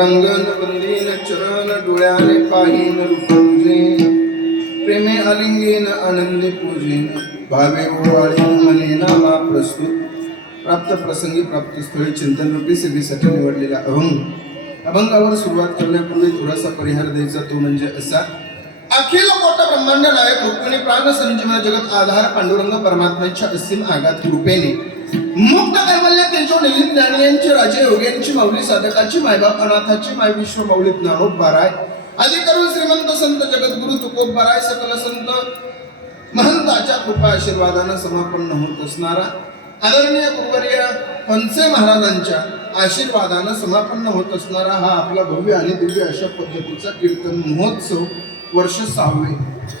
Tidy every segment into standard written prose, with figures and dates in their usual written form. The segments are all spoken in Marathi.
अंगांगण वंदीन चरण डोळ्याने पाहीन रूप तुझे प्रेमे आलिंगेन आनंदे पूजेन भावे ओवाळीन मने नामा प्रस्तुत प्राप्त प्रसंगी प्राप्तिस्थळी चिंतन रूपी सिद्धीसाठी निवडलेला अभंगावर सुरुवात करण्यापूर्वी थोडासा परिहार द्यायचा तो म्हणजे असा. अखिल मोठा ब्रह्मांड नायक रुक्मिणी प्राण संजीवन जगत आधार पांडुरंग परमात्म्याच्या असीम आघात कृपेने मुक्त कैवल्य तेजो निलित ज्ञानियांची राजे योग्यांची माऊली साधकाची मायबाप अनाथाची माय विश्व माऊली ज्ञानोबाराय आदी करून श्रीमंत संत जगद्गुरु तुकोबाराय सकल संत महंताच्या कृपा आशीर्वादानं समापन्न होत असणारा आदरणीय गुरुवर्य पंचे महाराजांच्या आशीर्वादानं समापन्न होत असणारा हा आपला भव्य आणि दिव्य अशा पद्धतीचा कीर्तन महोत्सव वर्ष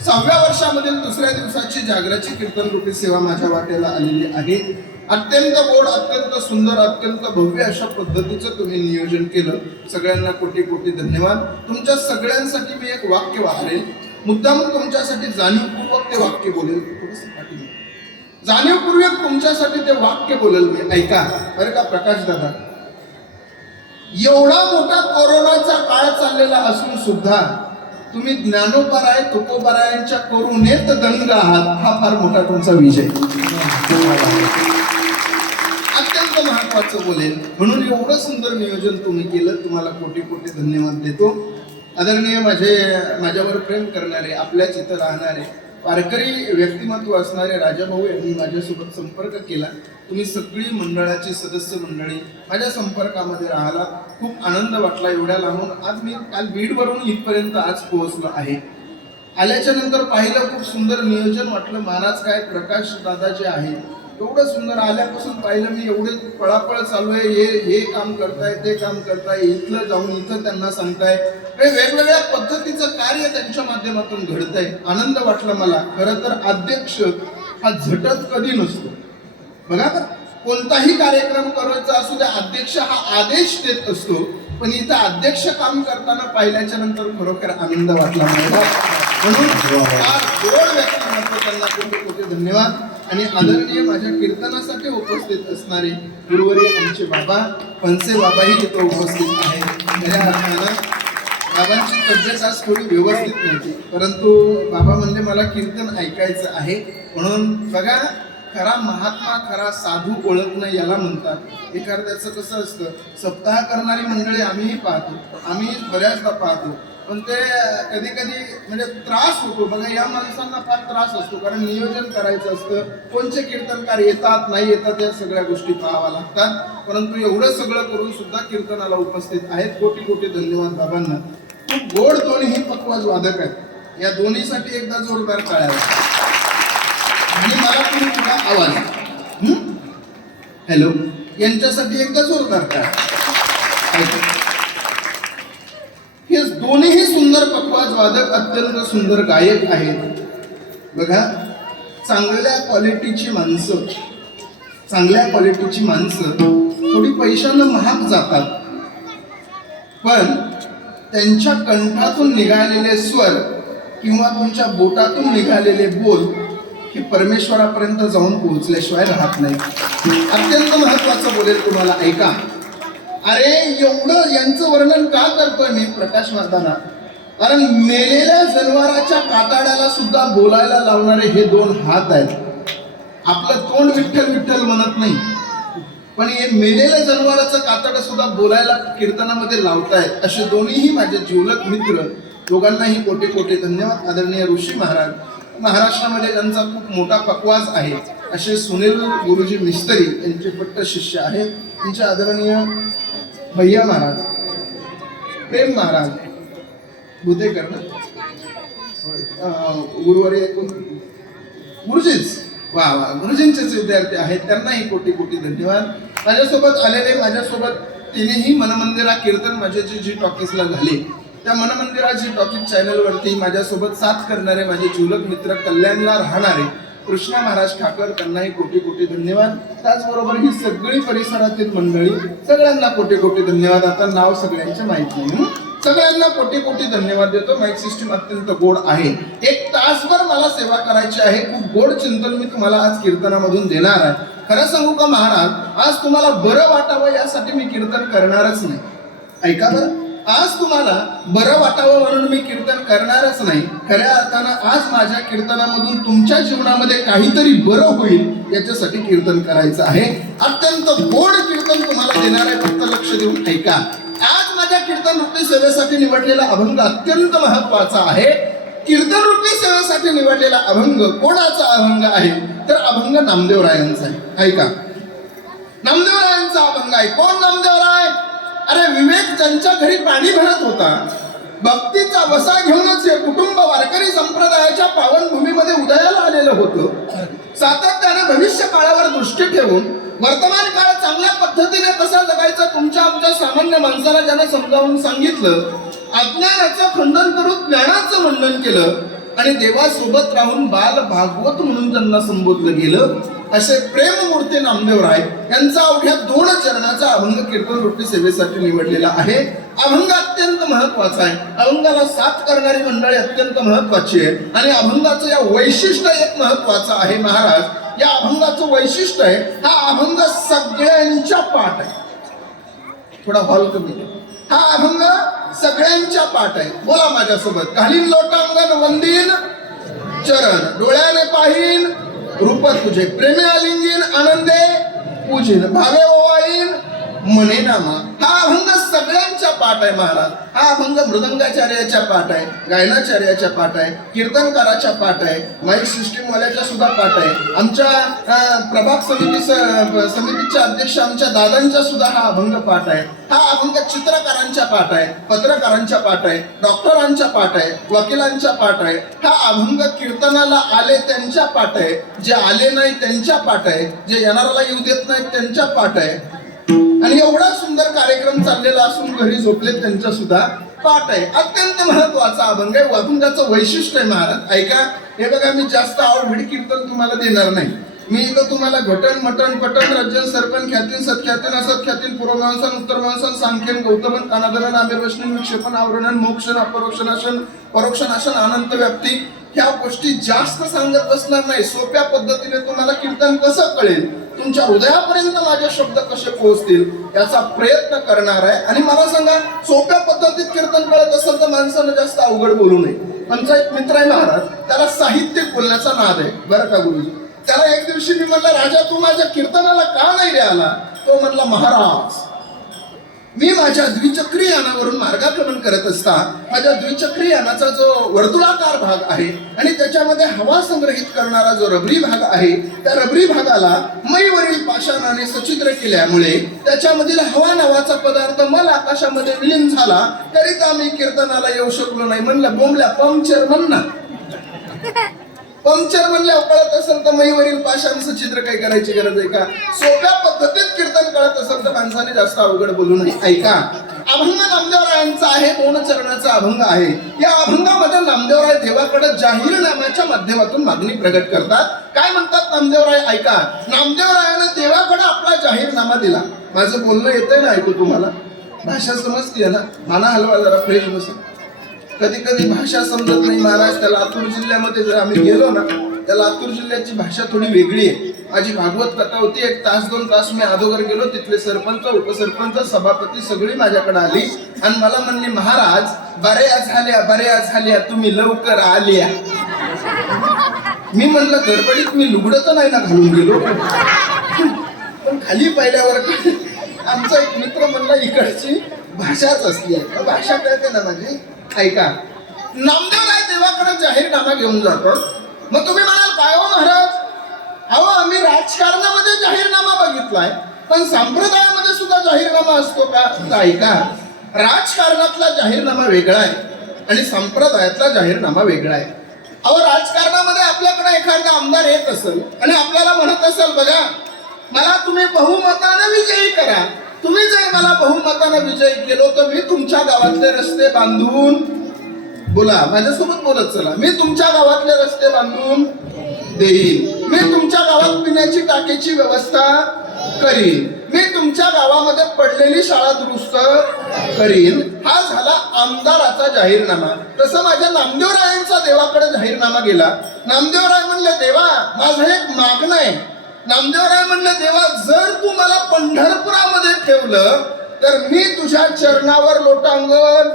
6व्या वर्षामधील दुसऱ्या दिवसाची जागराची कीर्तन रूपी सेवा माझ्या वाट्याला आलेली आहे. अत्यंत गोड, अत्यंत सुंदर, अत्यंत भव्य अशा पद्धतीचं तुम्ही नियोजन केलं. सगळ्यांना कोटी कोटी धन्यवाद. तुमच्या सगळ्यांसाठी मी एक वाक्य वापरेल, मुद्दाम तुमच्यासाठी जाणीवपूर्वक ते वाक्य बोलेल. जाणीवपूर्वक तुमच्यासाठी ते वाक्य बोलेल मी, ऐका बरं का प्रकाश दादा. एवढा मोठा कोरोनाचा काळ चाललेला असून सुद्धा तुम्ही ज्ञानोबाराय तुकोबारायांच्या करुणेत दंग आहात, हा फार मोठा तुमचा विजय. अत्यंत महत्वाचं बोलेल म्हणून एवढं सुंदर नियोजन तुम्ही केलं, तुम्हाला कोटी कोटी धन्यवाद देतो. आदरणीय माझ्यावर प्रेम करणारे, आपल्याच इथं राहणारे वारकरी व्यक्तिमत्व असणारे राजाभाऊ यांनी माझ्यासोबत संपर्क केला. तुम्ही सगळी मंडळाची सदस्य मंडळी माझ्या संपर्कामध्ये राहिला, खूप आनंद वाटला. एवढ्या लांबून आज मी काल बीडवरून इथपर्यंत आज पोहोचलो आहे. आल्याच्या नंतर पाहिलं, खूप सुंदर नियोजन वाटलं. महाराज काय प्रकाश दादा जे आहे एवढं सुंदर, आल्यापासून पाहिलं मी एवढे पळापळ चालू आहे, हे काम करताय ते काम करताय, इथलं जाऊन इथं त्यांना सांगताय, वेगवेगळ्या पद्धतीचं कार्य त्यांच्या माध्यमातून घडतंय. आनंद वाटला मला. खरं तर अध्यक्ष हा झटत कधी नसतो बघा. कोणताही कार्यक्रम करायचा असू द्या, अध्यक्ष हा आदेश देत असतो, पण इथं अध्यक्ष काम करताना पाहिल्याच्या नंतर खरोखर आनंद वाटला मला. म्हणून गोड व्यक्तिमत्व त्यांना खूप खूप धन्यवाद. आणि आदरणीय माझ्या कीर्तनासाठी उपस्थित असणारे गुरुवर्य आमचे बाबा पंचे बाबाही इथं उपस्थित आहेत. खऱ्या अर्थानं बाबांची तब्येत आज थोडी व्यवस्थित नव्हती, परंतु बाबा म्हणले मला कीर्तन ऐकायचं आहे. म्हणून बघा, खरा महात्मा, खरा साधू ओळखणं याला म्हणतात. एखाद्याचं कसं असतं, सप्ताह करणारी मंडळी आम्हीही पाहतो, आम्ही बऱ्याचदा पाहतो, पण ते कधी कधी म्हणजे त्रास होतो बघा. या माणसांना फार त्रास असतो, कारण नियोजन करायचं असतं, कोणते कीर्तनकार येतात नाही येतात या सगळ्या गोष्टी पाहाव्या लागतात. परंतु एवढं सगळं करून सुद्धा कीर्तनाला उपस्थित आहेत. कोटी कोटी धन्यवाद बाबांना. खूप गोड दोन्ही पक्वाज वादक आहेत. या दोन्हीसाठी एकदा जोरदार टाळ्या. आणि मला तुम्ही थोडा आवाज, हॅलो, यांच्यासाठी एकदा जोरदार टाळ्या. हे दोन्ही सुंदर पखवाज वादक अत्यंत सुंदर गायक आहेत. बघा, चांगल्या क्वालिटीची माणसं थोडी पैशानं महाग जातात, पण त्यांच्या कंठातून निघालेले स्वर किंवा तुमच्या बोटातून निघालेले बोल हे परमेश्वरापर्यंत जाऊन पोहोचल्याशिवाय राहत नाही. अत्यंत महत्वाचं बोलेल तुम्हाला, ऐका. अरे एवढं यांचं वर्णन का करतोय मी प्रकाश माताना, कारण मेलेल्या जनावराच्या कातड्याला सुद्धा बोलायला लावणारे हे दोन हात आहेत. आपलं तोंड विठ्ठल विठ्ठल म्हणत नाही, पण हे मेलेल्या जनावराचं कातड सुद्धा बोलायला कीर्तनामध्ये लावतायत. असे दोन्हीही माझे जीवलग मित्र, दोघांनाही कोटी कोटी धन्यवाद. आदरणीय ऋषी महाराज, महाराष्ट्रामध्ये त्यांचा खूप मोठा पकवाज आहे असे सुनील गुरुजी मिस्त्री यांचे पट्ट शिष्य आहे. त्यांचे आदरणीय भैया महाराज, प्रेम महाराज बुधेकर ना, गुरुवारी गुरुजीच, वा वा, गुरुजींचेच विद्यार्थी आहेत. त्यांनाही कोटी कोटी धन्यवाद. माझ्यासोबत आलेले, माझ्यासोबत तिन्ही मनमंदिरा कीर्तन माझे जी टॉकीजला झाले, त्या मनमंदिराची टॉकीज चॅनलवरती माझ्यासोबत साथ करणारे माझे जीवलग मित्र, कल्याणला राहणारे कृष्णा महाराज ठाकर, त्यांनाही कोटी कोटी धन्यवाद. त्याचबरोबर ही सगळी परिसरातील मंडळी, सगळ्यांना कोटी कोटी धन्यवाद. आता नाव सगळ्यांचे माहित नाही, सगळ्यांना कोटी कोटी धन्यवाद देतो. माईक सिस्टीम अत्यंत गोड आहे. 1 तासभर मला सेवा करायची आहे. खूप गोड चिंतन मी तुम्हाला आज कीर्तनामधून देणार आहे. खरं सांगू का महाराज, आज तुम्हाला बरं वाटावं यासाठी मी कीर्तन करणारच नाही. ऐका बरं, आज तुम्हाला बरं वाटावं म्हणून मी कीर्तन करणारच नाही, खऱ्या अर्थानं आज माझ्या कीर्तनामधून तुमच्या जीवनामध्ये काहीतरी बरं होईल याच्यासाठी कीर्तन करायचं आहे. अत्यंत गोड कीर्तन तुम्हाला देणार आहे, फक्त लक्ष देऊन ऐका. आज माझ्या कीर्तन रूपी सेवेसाठी निवडलेला अभंग अत्यंत महत्वाचा आहे. कीर्तन रूपी सेवेसाठी निवडलेला अभंग कोणाचा अभंग आहे तर अभंग नामदेवरायांचा आहे. ऐका, नामदेवरायांचा अभंग आहे. कोण नामदेवराय? अरे विवेक ज्यांच्या घरी पाणी भरत होता, भक्तीचा वसा घेऊनच हे कुटुंब वारकरी संप्रदायाच्या पावनभूमीमध्ये उदयाला आलेलं होतं. सातत्याने भविष्य काळावर दृष्टी ठेवून वर्तमान काळ चांगल्या पद्धतीने कसा जगायचा तुमच्या आमच्या सामान्य माणसाला ज्याने समजावून सांगितलं, अज्ञानाचं खंडन करून ज्ञानाचं मंडन केलं आणि देवासोबत राहून बाल भागवत म्हणून त्यांना संबोधलं गेलं, असे प्रेममूर्ती नामदेवराय यांचा अवघ्या 2 चरणाचा अभंग कीर्तन रूपी सेवेसाठी निवडलेला आहे. अभंग अत्यंत महत्वाचा आहे. अभंगाला साथ करणारी मंडळी अत्यंत महत्वाची आहे आणि अभंगाचं या वैशिष्ट्य एक महत्वाचं आहे. महाराज, या अभंगाचं वैशिष्ट्य आहे, हा अभंग सगळ्यांच्या पाठ आहे. थोडा हॉल कमी. हा अभंग सगळ्यांच्या पाठ आहे. बोला माझ्यासोबत. घालीन लोटांगण वंदीन चरण, डोळ्याने पाहीन रूप तुझे, प्रेमे आलिंगीन आनंदे पूजिन, भावे ओवाळीन मने नामा. हा अभंग सगळ्यांच्या पाठ आहे महाराज. हा अभंग मृदंगाचार्याच्या पाठ आहे, गायनाचार्याच्या पाठ आहे, कीर्तनकाराच्या पाठ आहे, माईक सिस्टीम वाल्याच्या सुद्धा पाठ आहे. आमच्या प्रभाग समितीच्या अध्यक्ष आमच्या दादांच्या सुद्धा हा अभंग पाठ आहे. हा अभंग चित्रकारांच्या पाठ आहे, पत्रकारांच्या पाठ आहे, डॉक्टरांच्या पाठ आहे, वकिलांच्या पाठ आहे. हा अभंग कीर्तनाला आले त्यांच्या पाठ आहे, जे आले नाही त्यांच्या पाठ आहे, जे येणाऱ्याला येऊ देत नाही त्यांच्या पाठ आहे. आणि एवढा सुंदर कार्यक्रम चाललेला असून घरी झोपले त्यांचा सुद्धा पाठ आहे. अत्यंत महत्वाचा अभंग आहे. अभंगाचं वैशिष्ट्य आहे महाराज. ऐका, हे बघा, मी जास्त आवडभीड कीर्तन तुम्हाला देणार नाही. मी इथं तुम्हाला घटन मटन पटन रजन सरपन ख्यातीन सत्ख्यातीन असत ख्यातीन पूर्वमांसन उत्तरमांसन सांख्यन गौतमन कानादलन आमिर्वशनीन विक्षेपण आवरणन मोक्षण अपरोक्षनाशन परोक्षनाशन अनंत व्याप्ती ह्या गोष्टी जास्त सांगत बसणार नाही. सोप्या पद्धतीने तुम्हाला कीर्तन कसं कळेल, तुमच्या हृदयापर्यंत माझे शब्द कसे पोहोचतील याचा प्रयत्न करणार आहे. आणि मला सांगा, सोप्या पद्धतीत कीर्तन कळत असेल तर माणसानं जास्त अवघड बोलू नये. आमचा एक मित्र आहे महाराज, त्याला साहित्य बोलण्याचा नाद आहे बरं का गुरुजी. त्याला एक दिवशी मी म्हणलं, राजा तू माझ्या कीर्तनाला का नाही रे आला? तो म्हणला, महाराज मी माझ्या द्विचक्री यानावरून मार्गाक्रमण करत असता माझ्या द्विचक्री यानाचा जो वर्तुळाकार भाग आहे आणि त्याच्यामध्ये हवा संग्रहित करणारा जो रबरी भाग आहे, त्या रबरी भागाला मैवरील पाषाणाने सचिद्र केल्यामुळे त्याच्यामधील हवा नावाचा पदार्थ मला आकाशामध्ये विलीन झाला, तरी आम्ही कीर्तनाला येऊ शकलो नाही. म्हणलं, बोंबल्या पंक्चर म्हण ना. पंक्चर म्हणल्यावर कळत असेल तर मैवरील पाषाणाचं चित्र काही करायची गरज आहे का? सोप्या पद्धतीत कीर्तन कळत असेल तर माणसाने जास्त अवघड बोलू नये. ऐका, अभंग नामदेवरायांचा आहे, 2 चरणाचा अभंग आहे. या अभंगामध्ये नामदेवराय देवाकडे जाहीरनाम्याच्या माध्यमातून मागणी प्रगट करतात. काय म्हणतात नामदेवराय? ऐका, नामदेवरायाने देवाकडे आपला जाहीरनामा दिला. माझं बोलणं येतंय ना ऐकू तुम्हाला? भाषा समजते ना? माना हलवा जरा फ्रेश बसा. कधी कधी भाषा समजत नाही महाराज. त्या लातूर जिल्ह्यामध्ये जर आम्ही गेलो ना, त्या लातूर जिल्ह्याची भाषा थोडी वेगळी आहे. माझी भागवत कथा होती, 1 तास 2 तास मी अगोदर गेलो. तिथले सरपंच उपसरपंच सभापती सगळी माझ्याकडे आली आणि मला म्हणली, महाराज बऱ्या झाल्या तुम्ही लवकर आल्या. मी म्हणलं, गडबडीत मी लुगडं तर नाही ना घालून गेलो? पण खाली पाहिल्यावर आमचा एक मित्र म्हणला, इकडची भाषाच असली आहे. भाषा कळते ना माझी. ऐका, नामदेवराय देवाकडे जाहीरनामा घेऊन जातो. मग तुम्ही म्हणाल, काय हो महाराज? अहो, आम्ही राजकारणामध्ये जाहीरनामा बघितलाय, पण संप्रदायामध्ये सुद्धा जाहीरनामा असतो का? ऐका, राजकारणातला जाहीरनामा वेगळा आहे आणि संप्रदायातला जाहीरनामा वेगळा आहे. अहो, राजकारणामध्ये आपल्याकडे एखादा आमदार येत असेल आणि आपल्याला म्हणत असेल, बघा मला तुम्ही बहुमताने विजयी करा. तुम्ही जर मला बहुमताने विजयी केलो तर मी तुमच्या गावातले रस्ते बांधून, बोला माझ्यासोबत बोलत चला, मी तुमच्या गावातले रस्ते बांधून देईन. मी तुमच्या गावात पिण्याची टाकीची व्यवस्था करीन. मी तुमच्या गावामध्ये पडलेली शाळा दुरुस्त करीन. हा झाला आमदाराचा जाहीरनामा. तसं माझ्या नामदेवरायांचा देवाकडे जाहीरनामा गेला. नामदेवराय म्हणले, देवा माझं एक मागणं आहे. नामदेवराय म्हणले, देवा जर तू मला पंढरपुरामध्ये ठेवलं तर मी तुझ्या चरणावर लोटांगण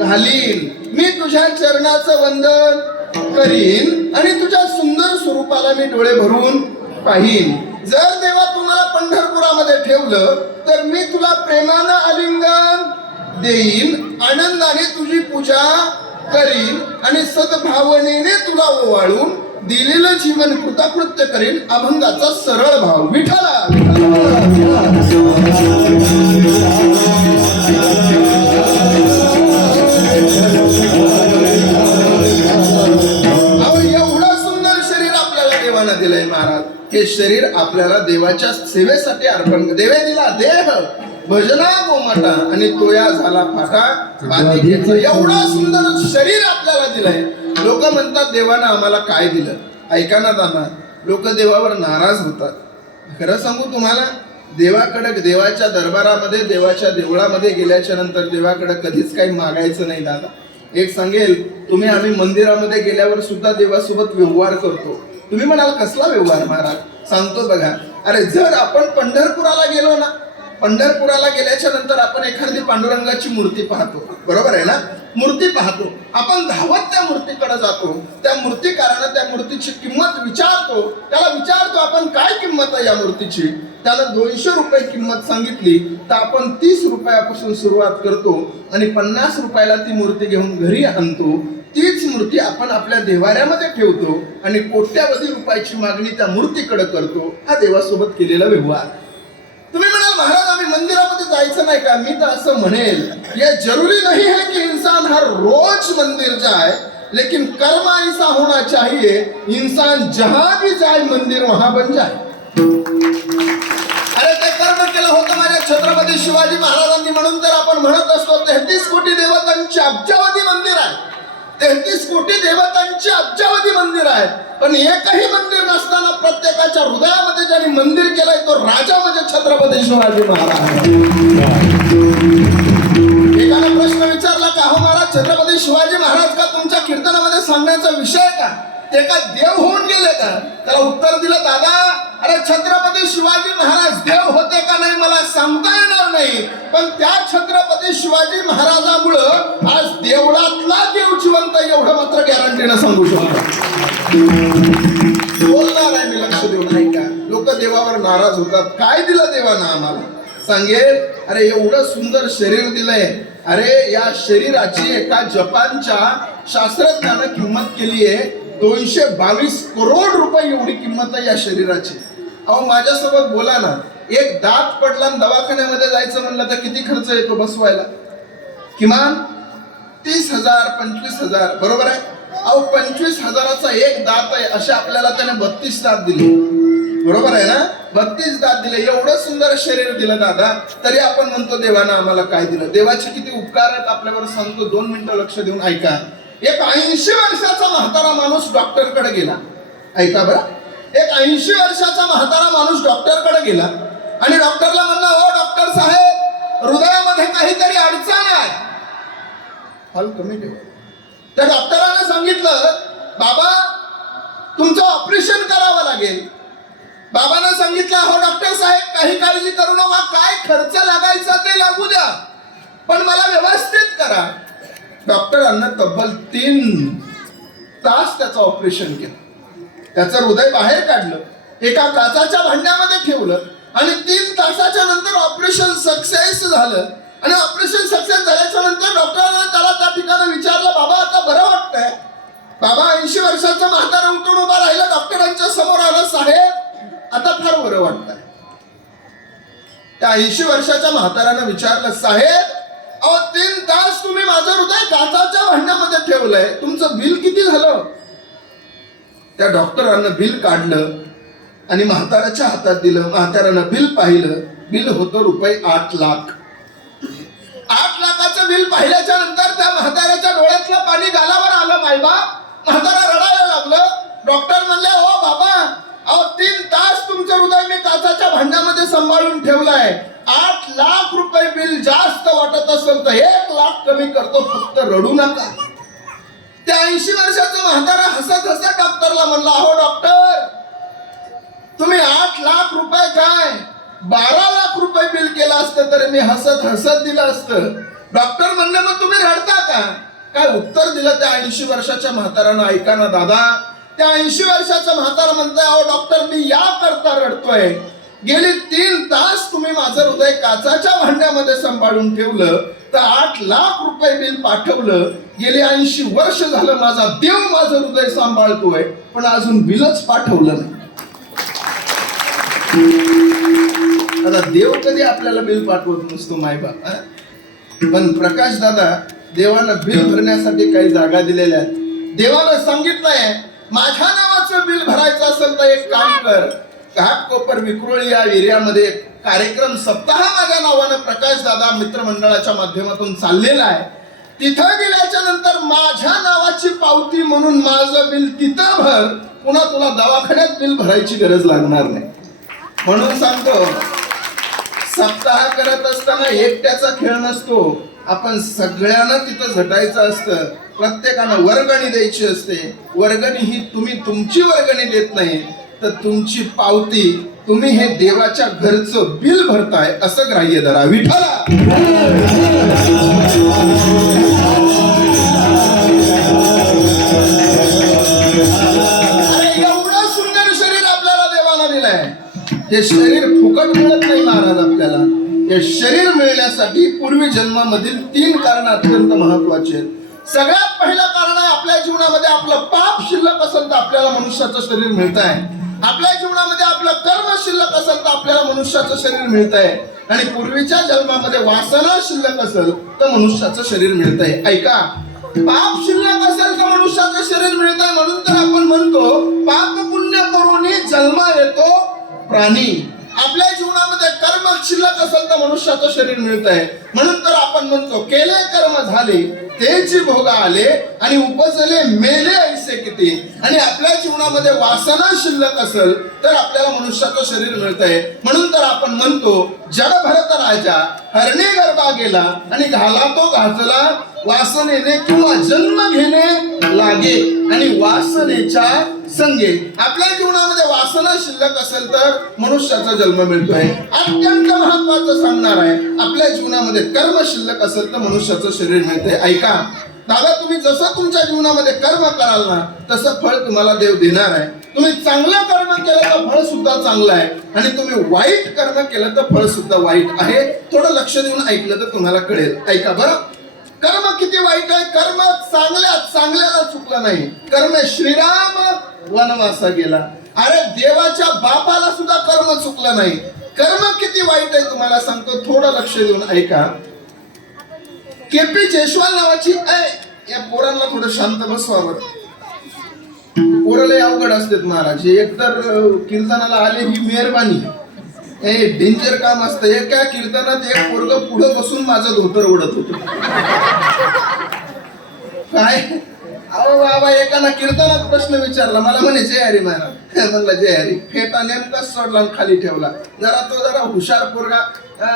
घालीन, मी तुझ्या चरणाचं वंदन करीन आणि तुझ्या सुंदर स्वरूपाला मी डोळे भरून पाहीन. जर देवा तुम्हाला पंढरपुरामध्ये ठेवलं तर मी तुला प्रेमानं आलिंगन देईन, आनंदाने तुझी पूजा करीन आणि सद्भावनेने तुला ओवाळून दिलेलं जीवन कृतकृत्य करीन. अभंगाचा सरळ भाव. विठ्ठला एवढं सुंदर शरीर आपल्याला देवाला दिलंय महाराज. हे शरीर आपल्याला देवाच्या सेवेसाठी अर्पण. देवे दिला देह भजना गोमाटा आणि तोया झाला फाटा. एवढा सुंदर शरीर आपल्याला दिलंय. लोक म्हणतात देवानं आम्हाला काय दिलं. ऐका ना दादा, लोक देवावर नाराज होतात. खरं सांगू तुम्हाला, देवाकडे देवाच्या दरबारामध्ये देवाच्या देवळामध्ये गेल्याच्या नंतर देवाकडे कधीच काही मागायचं नाही दादा. एक सांगेल, तुम्ही आम्ही मंदिरामध्ये गेल्यावर सुद्धा देवासोबत व्यवहार करतो. तुम्ही म्हणाल कसला व्यवहार महाराज? सांगतो बघा. अरे जर आपण पंढरपुराला गेलो ना, पंढरपुराला गेल्याच्या नंतर आपण एखादी पांडुरंगाची मूर्ती पाहतो, बरोबर आहे ना? मूर्ती पाहतो, आपण धावत त्या मूर्तीकडे जातो. त्या मूर्तिकारानं त्या मूर्तीची किंमत विचारतो. त्याला विचारतो आपण काय किंमत आहे या मूर्तीची. त्यानं 200 रुपये किंमत सांगितली तर आपण 30 रुपयापासून सुरुवात करतो आणि 50 रुपयाला ती मूर्ती घेऊन घरी आणतो. तीच मूर्ती आपण आपल्या देवाऱ्यामध्ये ठेवतो आणि कोट्यावधी रुपयाची मागणी त्या मूर्तीकडे करतो. हा देवासोबत केलेला व्यवहार. तुम्ही म्हणाल महाराज आम्ही मंदिरामध्ये जायचं नाही का? मी तर असं म्हणेल, ये जरूरी नहीं है कि इंसान हर रोज मंदिर जाए, लेकिन कर्म ऐसा होना चाहिए इंसान जहां भी जाए मंदिर वहां बन जाए. अरे ते कर्म केलं होतं माझ्या छत्रपती शिवाजी महाराजांनी, म्हणून तर आपण म्हणत असतो 33 कोटी देवतांची अब्जावधी मंदिर आहे. 33 कोटी देवतांची अब्जावधी मंदिर आहेत. पण एकही मंदिर नसताना प्रत्येकाच्या हृदयामध्ये ज्यांनी मंदिर केलंय तो राजा म्हणजे छत्रपती शिवाजी महाराज. एकाने प्रश्न विचारला का हो महाराज छत्रपती शिवाजी महाराज का तुमच्या कीर्तनामध्ये सांगण्याचा विषय का? ते का देव होऊन गेले का? त्याला उत्तर दिलं, दादा अरे छत्रपती शिवाजी महाराज देव होते का नाही मला सांगता येणार नाही, पण त्या छत्रपती शिवाजी महाराजामुळं आज देवळातला देव जिवंत एवढं मात्र गॅरंटीनं सांगू शकतो. बोलणार आहे मी, लक्ष देऊन ऐका. लोक देवावर नाराज होतात. काय दिलं देवानं आम्हाला? सांगेल, अरे एवढं सुंदर शरीर दिलंय. अरे या शरीराची एका जपानच्या शास्त्रज्ञानं किंमत केली आहे 222 करोड रुपये एवढी किंमत आहे या शरीराची. अहो माझ्यासोबत बोला ना, एक दात पडला दवाखान्यामध्ये जायचं म्हणलं तर किती खर्च येतो बसवायला? किमान 30,000 25,000, बरोबर आहे? अहो 25,000चा एक दात आहे, असे आपल्याला त्याने 32 दात दिले, बरोबर आहे ना? 32 दात दिले. एवढं सुंदर शरीर दिलं दादा, तरी आपण म्हणतो देवानं आम्हाला काय दिलं. देवाचे किती उपकार आहेत आपल्यावर सांगतो. 2 मिनिटं लक्ष देऊन ऐका. एक 80 वर्षाचा म्हातारा माणूस डॉक्टरकडे गेला. ऐका बरं, एक 80 वर्षाचा म्हातारा माणूस डॉक्टरकडे गेला आणि डॉक्टरला म्हणला, हो डॉक्टर साहेब हृदयामध्ये काहीतरी अडचण आहे. हल कमी ठेवा. त्या डॉक्टराने सांगितलं, बाबा तुमचं ऑपरेशन करावं लागेल. बाबांना सांगितलं, हो डॉक्टर साहेब काही काळजी करू नका, काय खर्च लागायचा ते लागू द्या, पण मला व्यवस्थित करा. डॉक्टरांना तब्बल 3 तास त्याचं ऑपरेशन केलं. त्याचं हृदय बाहेर काढलं, एका काचाच्या भांड्यामध्ये ठेवलं आणि 3 तासाच्या नंतर ऑपरेशन सक्सेस झालं. आणि ऑपरेशन सक्सेस झाल्याच्या नंतर डॉक्टरांना त्याला त्या ठिकाणी विचारलं, बाबा आता बरं वाटतंय? बाबा 80 वर्षाचा म्हातारा उठून उभा राहिला, डॉक्टरांच्या समोर आला, साहेब आता फार बरं वाटतंय. त्या 80 वर्षाच्या म्हाताऱ्यानं विचारलं, साहेब अहो 3 तास तुम्ही माझं हृदय काचाच्या भांड्यामध्ये ठेवलंय, तुमचं बिल किती झालं? त्या डॉक्टरांना बिल काढलं आणि म्हाताऱ्याच्या हातात दिलं. म्हाताऱ्यानं बिल पाहिलं. बिल होतं रुपये 8 लाख. 8 लाखाचं बिल पाहिल्याच्या नंतर त्या म्हाताऱ्याच्या डोळ्यातलं पाणी गालावर आलं. मायबाप म्हातारा रडायला लागलं. डॉक्टर म्हणले, हो बाबा अहो 3 तास तुमचं हृदय मी काचाच्या भांड्यामध्ये सांभाळून ठेवलंय. 8 लाख रुपये बिल जास्त वाटत असेल तर 1 लाख कमी करतो, फक्त रडू नका. त्या 80 वर्षाचं म्हातारा हसत हसत डॉक्टरला म्हणला, अहो डॉक्टर तुम्ही 8 लाख रुपये काय 12 लाख रुपये बिल केलं असतं तरी मी हसत हसत दिलं असतं. डॉक्टर म्हणलं मग तुम्ही रडता का? काय उत्तर दिलं त्या 80 वर्षाच्या म्हातारानं? ऐका ना दादा, त्या 80 वर्षाचा म्हातारा म्हणतोय, अहो डॉक्टर मी या करता रडतोय. गेली 3 तास तुम्ही माझं हृदय काचाच्या भांड्यामध्ये सांभाळून ठेवलं, तर 8 लाख रुपये बिल पाठवलं. गेली 80 वर्ष झालं माझा देव माझं हृदय सांभाळतोय, पण अजून बिलच पाठवलं नाही. आता देव कधी आपल्याला बिल पाठवत नसतो मायबाप. पण प्रकाश दादा, देवानं बिल भरण्यासाठी काही जागा दिलेल्या आहेत. देवानं सांगितलंय, माझ्या नावाचं बिल भरायचं असेल तर एक काम कर, घाटकोपर विक्रोळी या एरियामध्ये कार्यक्रम सप्ताह माझ्या नावानं प्रकाश दादा मित्रमंडळाच्या माध्यमातून चाललेला आहे. तिथं गेल्याच्या नंतर माझ्या नावाची पावती म्हणून माझं बिल तिथं भर, पुन्हा तुला दवाखान्यात बिल भरायची गरज लागणार नाही. म्हणून सांगतो, सप्ताह करत असताना एकट्याचा खेळ नसतो. आपण सगळ्यांना तिथं झटायचं असतं. प्रत्येकानं वर्गणी द्यायची असते. वर्गणी ही तुम्ही तुमची वर्गणी देत नाही, तर तुमची पावती तुम्ही हे देवाच्या घरचं बिल भरताय असं ग्राह्य धरा. विठ्ठला एवढं सुंदर शरीर आपल्याला देवानं दिलंय. हे शरीर फुकट मिळत नाही महाराज आपल्याला. हे शरीर मिळण्यासाठी पूर्वी जन्मामधील 3 कारण अत्यंत महत्वाचे आहेत. सगळ्यात पहिलं कारण आहे, आपल्या जीवनामध्ये आपलं पाप शिल्लक असेल तर आपल्याला मनुष्याचं शरीर मिळत आहे. आपल्या जीवनामध्ये आपलं कर्म शिल्लक असेल तर आपल्याला मनुष्याचं शरीर मिळत आहे. आणि पूर्वीच्या जन्मामध्ये वासना शिल्लक असेल तर मनुष्याचं शरीर मिळत आहे. ऐका, पाप शिल्लक असेल तर मनुष्याचं शरीर मिळत आहे. म्हणून तर आपण म्हणतो, पाप पुण्य करून जन्म येतो प्राणी. आपल्या जीवनामध्ये कर्म शिल्लक असेल तर मनुष्याचं शरीर मिळत आहे. म्हणून तर आपण म्हणतो, केले कर्म झाले तेची भोग आले आणि उपजले मेले ऐसे किती. आणि आपल्या जीवनामध्ये वासना शिल्लक असेल तर आपल्याला मनुष्याचं शरीर मिळत आहे. म्हणून तर आपण म्हणतो, जग भरत राजा हरणे गरबा गेला आणि घाला तो घातला वासनेने किंवा जन्म घेणे लागे. आणि वासनेच्या संगे आपल्या जीवनामध्ये वासना शिल्लक असेल तर मनुष्याचा जन्म मिळतोय. अत्यंत महत्वाचं सांगणार आहे, आपल्या जीवनामध्ये कर्म शिल्लक असेल तर मनुष्याचं शरीर मिळतंय. ऐका दादा, तुम्ही जसं तुमच्या जीवनामध्ये कर्म कराल ना, तसं फळ तुम्हाला देव देणार आहे. तुम्ही चांगलं कर्म केलं तर फळ सुद्धा चांगलं आहे, आणि तुम्ही वाईट कर्म केलं तर फळ सुद्धा वाईट आहे. थोडं लक्ष देऊन ऐकलं तर तुम्हाला कळेल. ऐका बरं, कर्म किती वाईट आहे. कर्म चांगल्याला चुकलं नाही. कर्म श्रीराम वनवासा गेला. अरे देवाच्या बापाला सुद्धा कर्म चुकलं नाही. कर्म किती वाईट आहे तुम्हाला सांगतो, थोडं लक्ष देऊन ऐका. केपी जयस्वाल नावाची, या पोरांना थोडं शांत बसवावं. पोरले अवघड असतात महाराज. एकतर कीर्तनाला आले ही मेहरबानी, हे डेंजर काम असतं. एका कीर्तनात एक पोरग पुढे बसून माझं धोतर ओढत होत. काय अहो बाबा, एकानं कीर्तनात प्रश्न विचारला मला, म्हणे जय हरी महाराज. म्हणलं जय हरी. फेटा नेमकाच सोडला खाली ठेवला. जरा हुशार पोरगा,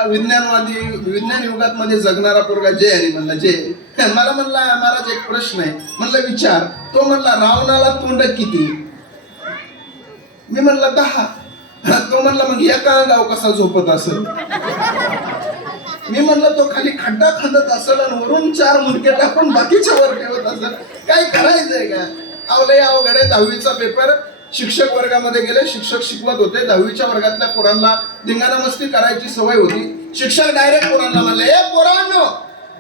विज्ञान युगात मध्ये जगणारा पोरगा जय हरी म्हणला जय हरी. मला म्हणला महाराज एक प्रश्न आहे. म्हणलं विचार. तो म्हणला रावणाला तोंड किती? मी म्हणला 10. तो म्हणला मग एका अंगाव कसा झोपत असेल? मी म्हणलं तो खाली खड्डा खांदत असेल आणि वरून 4 मुंडके टाकून बाकीच्या वर ठेवत असेल. काय करायचंय का? आवलंय अवघड आहे. 10वीचा पेपर. शिक्षक वर्गामध्ये गेले. शिक्षक शिकवत होते. 10वीच्या वर्गातल्या पोरांना धिंगाणा मस्ती करायची सवय होती. शिक्षक डायरेक्ट पोरांना म्हणले, ए पोरांनो,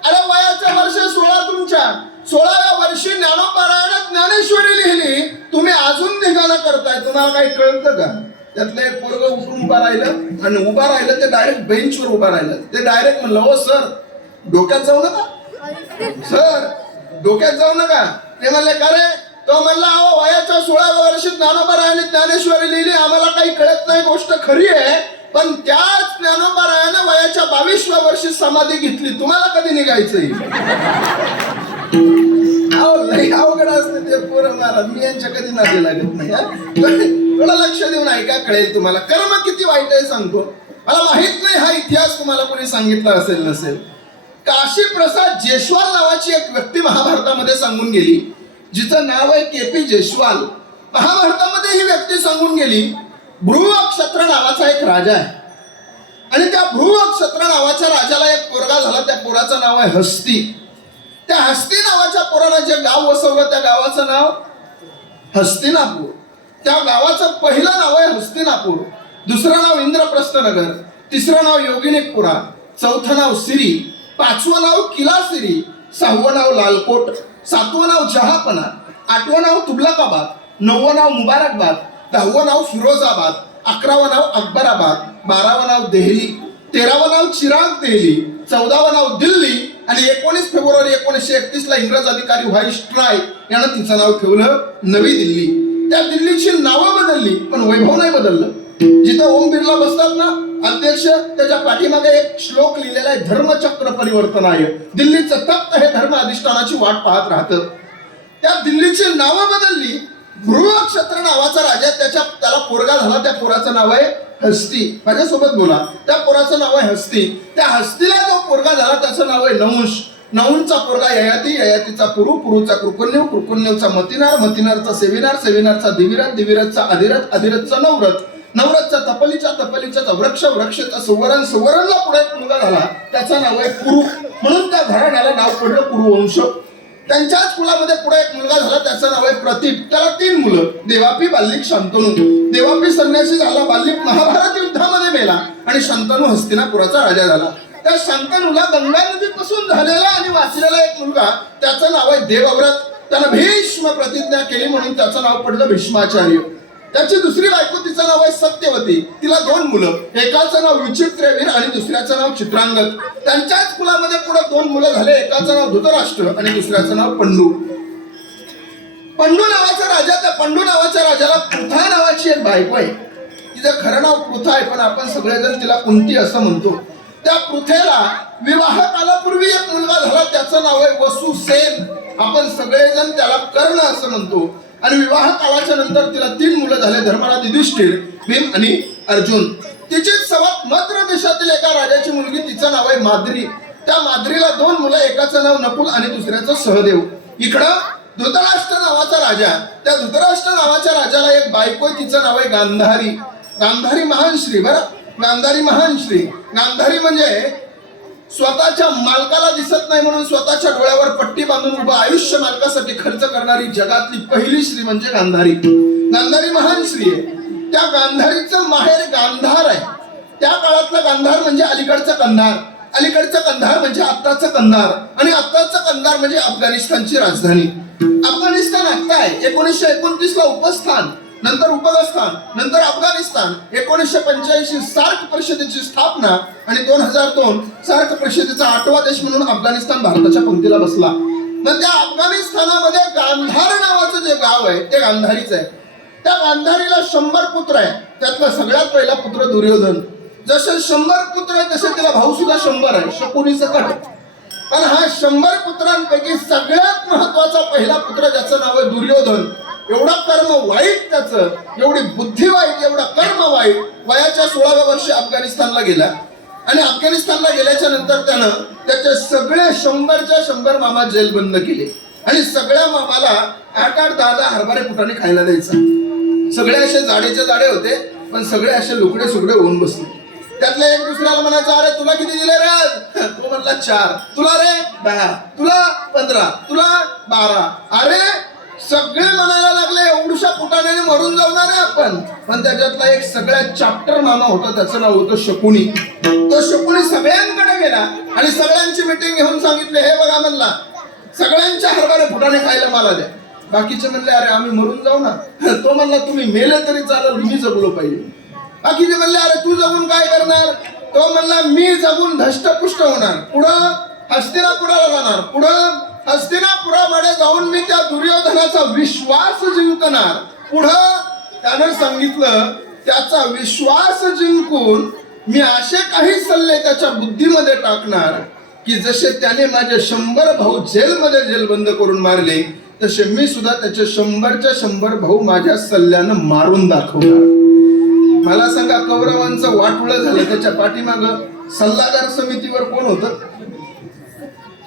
अरे वयाचं वर्ष 16 तुमच्या, 16व्या वर्षी ज्ञानोपारायणात ज्ञानेश्वरी लिहिली, तुम्ही अजून धिंगाणा करताय. तुम्हाला काही कळतं का? त्यातलं एक पोरग उठून उभा राहिलं आणि उभा राहिलं ते डायरेक्ट बेंचवर उभा राहिलं. ते डायरेक्ट म्हणलं, हो सर डोक्यात जाऊ नका, सर डोक्यात जाऊ नका. ते म्हणले का रे? तो म्हणला, अहो वयाच्या 16व्या वर्षी ज्ञानोपारायणात ज्ञानेश्वरी लिहिली, आम्हाला काही कळत नाही. गोष्ट खरी आहे, पण त्याच ज्ञानोपारायणाने वयाच्या 22व्या वर्षी समाधी घेतली. तुम्हाला कधी निघायचंय? लई अवघड असते ते पोरं महाराज. मी यांच्या कधी नादी लागत नाही. थोडं लक्ष देऊन ऐका, कळेल तुम्हाला. कर्म किती वाईट आहे सांगतो. मला माहित नाही हा इतिहास तुम्हाला कोणी सांगितला असेल नसेल. काशी प्रसाद जयस्वाल नावाची एक व्यक्ती महाभारतामध्ये सांगून गेली, जिचं नाव आहे केपी जयस्वाल. महाभारतामध्ये ही व्यक्ती सांगून गेली, भृगु नक्षत्र नावाचा एक राजा आहे. आणि त्या भ्रू नक्षत्र नावाच्या राजाला एक पोरगा झाला. त्या पोराचं नाव आहे हस्ती. त्या हस्ती नावाच्या पोरानं जे गाव वसवलं त्या गावाचं नाव हस्तिनापूर. त्या गावाचं पहिलं नाव आहे हस्तिनापूर, दुसरं नाव इंद्रप्रस्थनगर, तिसरं नाव योगिनीपुरा, चौथं नाव सिरी, पाचवं नाव किलासिरी, सहावं नाव लालकोट, सातवं नाव जहापना, आठवं नाव तुगलकाबाद, नववं नाव मुबारकबाद, दहावं नाव फिरोजाबाद, 11वं नाव अकबराबाद, 12वं नाव देहली, 13वं नाव चिराग देहली, 14वं नाव दिल्ली आणि 19 फेब्रुवारी 1931 ला इंग्रज अधिकारी व्हाईसरॉय यानं तिचं नाव ठेवलं नवी दिल्ली. त्या दिल्लीची नावं बदलली पण वैभव नाही बदललं. जिथं ओम बिर्ला बसतात ना अध्यक्ष, त्याच्या पाठीमागे एक श्लोक लिहिलेला आहे, धर्मचक्र परिवर्तन आहे. दिल्लीचं तख्त हे धर्म अधिष्ठानाची वाट पाहत राहतं. त्या दिल्लीची नावं बदलली. भ्रू नक्षत्र नावाचा राजा, त्याला पोरगा झाला. त्या पोराचं नाव आहे हस्ती. माझ्यासोबत बोला. त्या पोराचं नाव आहे हस्ती. त्या हस्तीला जो पोरगा झाला त्याचं नाव आहे नहुष. नहुंचा पोरगा ययाती, ययातीचा पुरु, पुरुचा कृकुन्यव, कृकुन्यवचा मतिनार, मतिनारचा सेविनार, सेविनारचा दिविरथ, दिविरथचा अधिरथ, अधिरथचा नवरथ, नवरथचा तपलीचा, तपलीचा वृक्ष, वृक्षचा सुवर्ण, सुवर्णला पुढे एक मुलगा झाला त्याचं नाव आहे कुरु. म्हणून त्या घराण्याला नाव पडलं कुरुवंश. त्यांच्याच कुलामध्ये पुढे एक मुलगा झाला त्याचं नाव आहे प्रतीप. त्याला 3 मुलं, देवापी, बाल्लिक, शांतनू. देवापी संन्यासी झाला, बाल्लिक महाभारत युद्धामध्ये मेला आणि शांतनू हस्तिनापुराचा राजा झाला. त्या शांतनूला गंगा नदीपासून झालेला आणि वाचलेला एक मुलगा त्याचं नाव आहे देवव्रत. त्यानं भीष्म प्रतिज्ञा केली म्हणून त्याचं नाव पडलं भीष्माचार्य. त्याची दुसरी बायको, तिचं नाव आहे सत्यवती. तिला 2 मुलं, एकाचं नाव विचित्रवीर आणि दुसऱ्याचं नाव चित्रांगद. त्यांच्याच कुलामध्ये पुढे 2 मुलं झाले, एकाचं नाव धृतराष्ट्र आणि दुसऱ्याचं नाव पंडू. पंडू नावाचा राजा, त्या पंडू नावाच्या राजाला पृथा नावाची एक बायको आहे. तिचं खरं नाव पृथा आहे पण आपण सगळेजण तिला कुंती असं म्हणतो. त्या पृथेला विवाह कालापूर्वी एक मुलगा झाला, त्याचं नाव आहे वसुसेन. आपण सगळेजण त्याला कर्ण असं म्हणतो. आणि विवाह काळाच्या नंतर तिला 3 मुलं झाले, धर्मराज, युधिष्ठिर, भीम आणि अर्जुन. तिचीच सवत मद्र देशातील एका राजाची मुलगी, तिचं नाव आहे माद्री. त्या माद्रीला 2 मुलं, एकाचं नाव नकुल आणि दुसऱ्याचं सहदेव. इकडं धृतराष्ट्र नावाचा राजा, त्या धृतराष्ट्र नावाच्या राजाला एक बायको, तिचं नाव आहे गांधारी. गांधारी महान श्री. बरं, गांधारी महान श्री. गांधारी म्हणजे स्वतःच्या मालकाला दिसत नाही म्हणून स्वतःच्या डोळ्यावर पट्टी बांधून उभं आयुष्य मालकासाठी खर्च करणारी जगातली पहिली स्त्री म्हणजे गांधारी. गांधारी महान स्त्री आहे. त्या गांधारीचं माहेर गांधार आहे. त्या काळातलं गांधार म्हणजे अलीकडचं कंधार, अलीकडचं कंधार म्हणजे आत्ताचं कंधार आणि आत्ताचं कंधार म्हणजे अफगाणिस्तानची राजधानी. अफगाणिस्तान आत्ता आहे. 1929 ला उपस्थान, नंतर उपस्थान, नंतर अफगाणिस्तान. 1985 सार्क परिषदेची स्थापना आणि 2002 सार्क परिषदेचा 8वा देश म्हणून अफगाणिस्तान भारताच्या पंक्तीला बसला. मग त्या अफगाणिस्तानामध्ये गांधार नावाचं जे गाव आहे ते गांधारीच आहे. त्या गांधारीला 100 पुत्र आहे. त्यातला सगळ्यात पहिला पुत्र दुर्योधन. जसे 100 पुत्र आहे तसे तिला भाऊ सुद्धा 100 आहे, शकुनीचं कट. पण हा 100 पुत्रांपैकी सगळ्यात महत्वाचा पहिला पुत्र ज्याचं नाव आहे दुर्योधन. एवढा कर्म वाईट त्याचं, एवढी बुद्धी वाईट, एवढा कर्म वाईट. वयाच्या 16व्या वर्षी अफगाणिस्तानला गेला आणि अफगाणिस्तानला गेल्याच्या नंतर त्यानं त्याचे सगळे 100च्या 100 मामा जेलबंद केले आणि सगळ्या मामाला 8-8, 10-10 हरभरे फुटाने खायला द्यायचा. सगळे असे जाडेचे जाडे होते पण सगळे असे लुकडे सुकडे होऊन बसले. त्यातले एक दुसऱ्याला म्हणायचा, अरे तुला किती दिले रे? तो म्हणला 4. तुला रे 10. तुला 15. तुला 12. अरे सगळे म्हणायला लागले एवढ्या फुटाण्याने मरून जाणार आहे आपण. पण त्याच्यातला एक सगळ्यात चॅप्टर मामा होता, त्याचं नाव होतं शकुनी. तो शकुनी सगळ्यांकडे गेला आणि सगळ्यांची मीटिंग घेऊन सांगितले, हे बघा म्हणला सगळ्यांच्या हरभरे फुटाणे खायला मला द्या. बाकीचे म्हणले, अरे आम्ही मरून जाऊ ना. तो म्हणला तुम्ही मेले तरी चालेल, मी जगलो पाहिजे. बाकीचे म्हणले, अरे तू जगून काय करणार? तो म्हणला मी जगून धष्टपुष्ट होणार, पुढं हस्तिनापुराला जाणार, पुढं हस्तिनापुरामध्ये जाऊन मी त्या दुर्योधनाचा विश्वास जिंकणार. पुढं त्यानं सांगितलं त्याचा विश्वास जिंकून मी असे काही सल्ले त्याच्या बुद्धीमध्ये टाकणार की जसे त्याने माझे 100 भाऊ जेलमध्ये जेलबंद करून मारले तसे मी सुद्धा त्याचे 100च्या 100 भाऊ माझ्या सल्ल्यानं मारून दाखवणार. मला सांगा, कौरवांचं वाटुळं झालं, त्याच्या पाठीमाग सल्लागार समितीवर कोण होतं?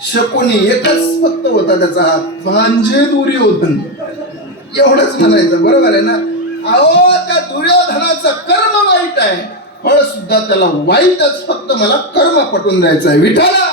शकुनी. एकच फक्त होता त्याचा हात, म्हणजे दुर्योधन. एवढंच म्हणायचं, बरोबर आहे ना? अहो त्या दुर्योधनाचं कर्म वाईट आहे फळ सुद्धा त्याला वाईटच, फक्त मला कर्म पटवून द्यायचं आहे. विठाला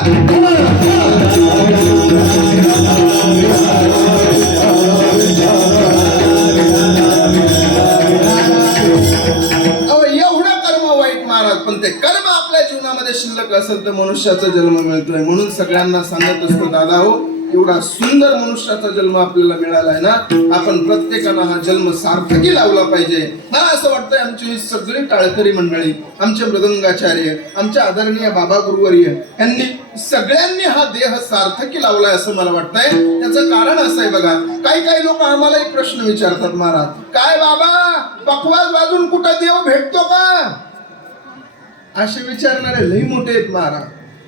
एवढं कर्म वाईट महाराज, पण ते कर्म आपल्या जीवनामध्ये शिल्लक असेल तर मनुष्याचा जन्म मिळतोय. म्हणून सगळ्यांना सांगत असतो, दादा हो, एवढा सुंदर मनुष्याचा जन्म आपल्याला मिळालाय ना, आपण प्रत्येकानं हा जन्म सार्थकी लावला पाहिजे. मला असं वाटतंय आमची सगळी टाळकरी मंडळी, आमचे मृदंगाचार्य, आमचे आदरणीय बाबा गुरुवर्य यांनी सगळ्यांनी हा देह सार्थकी लावलाय असं मला वाटतंय. त्याचं कारण असं आहे बघा, काही लोक आम्हाला एक प्रश्न विचारतात, महाराज काय बाबा पखवाज वाजून कुठं देव भेटतो का? असे विचारणारे लई मोठे आहेत महाराज.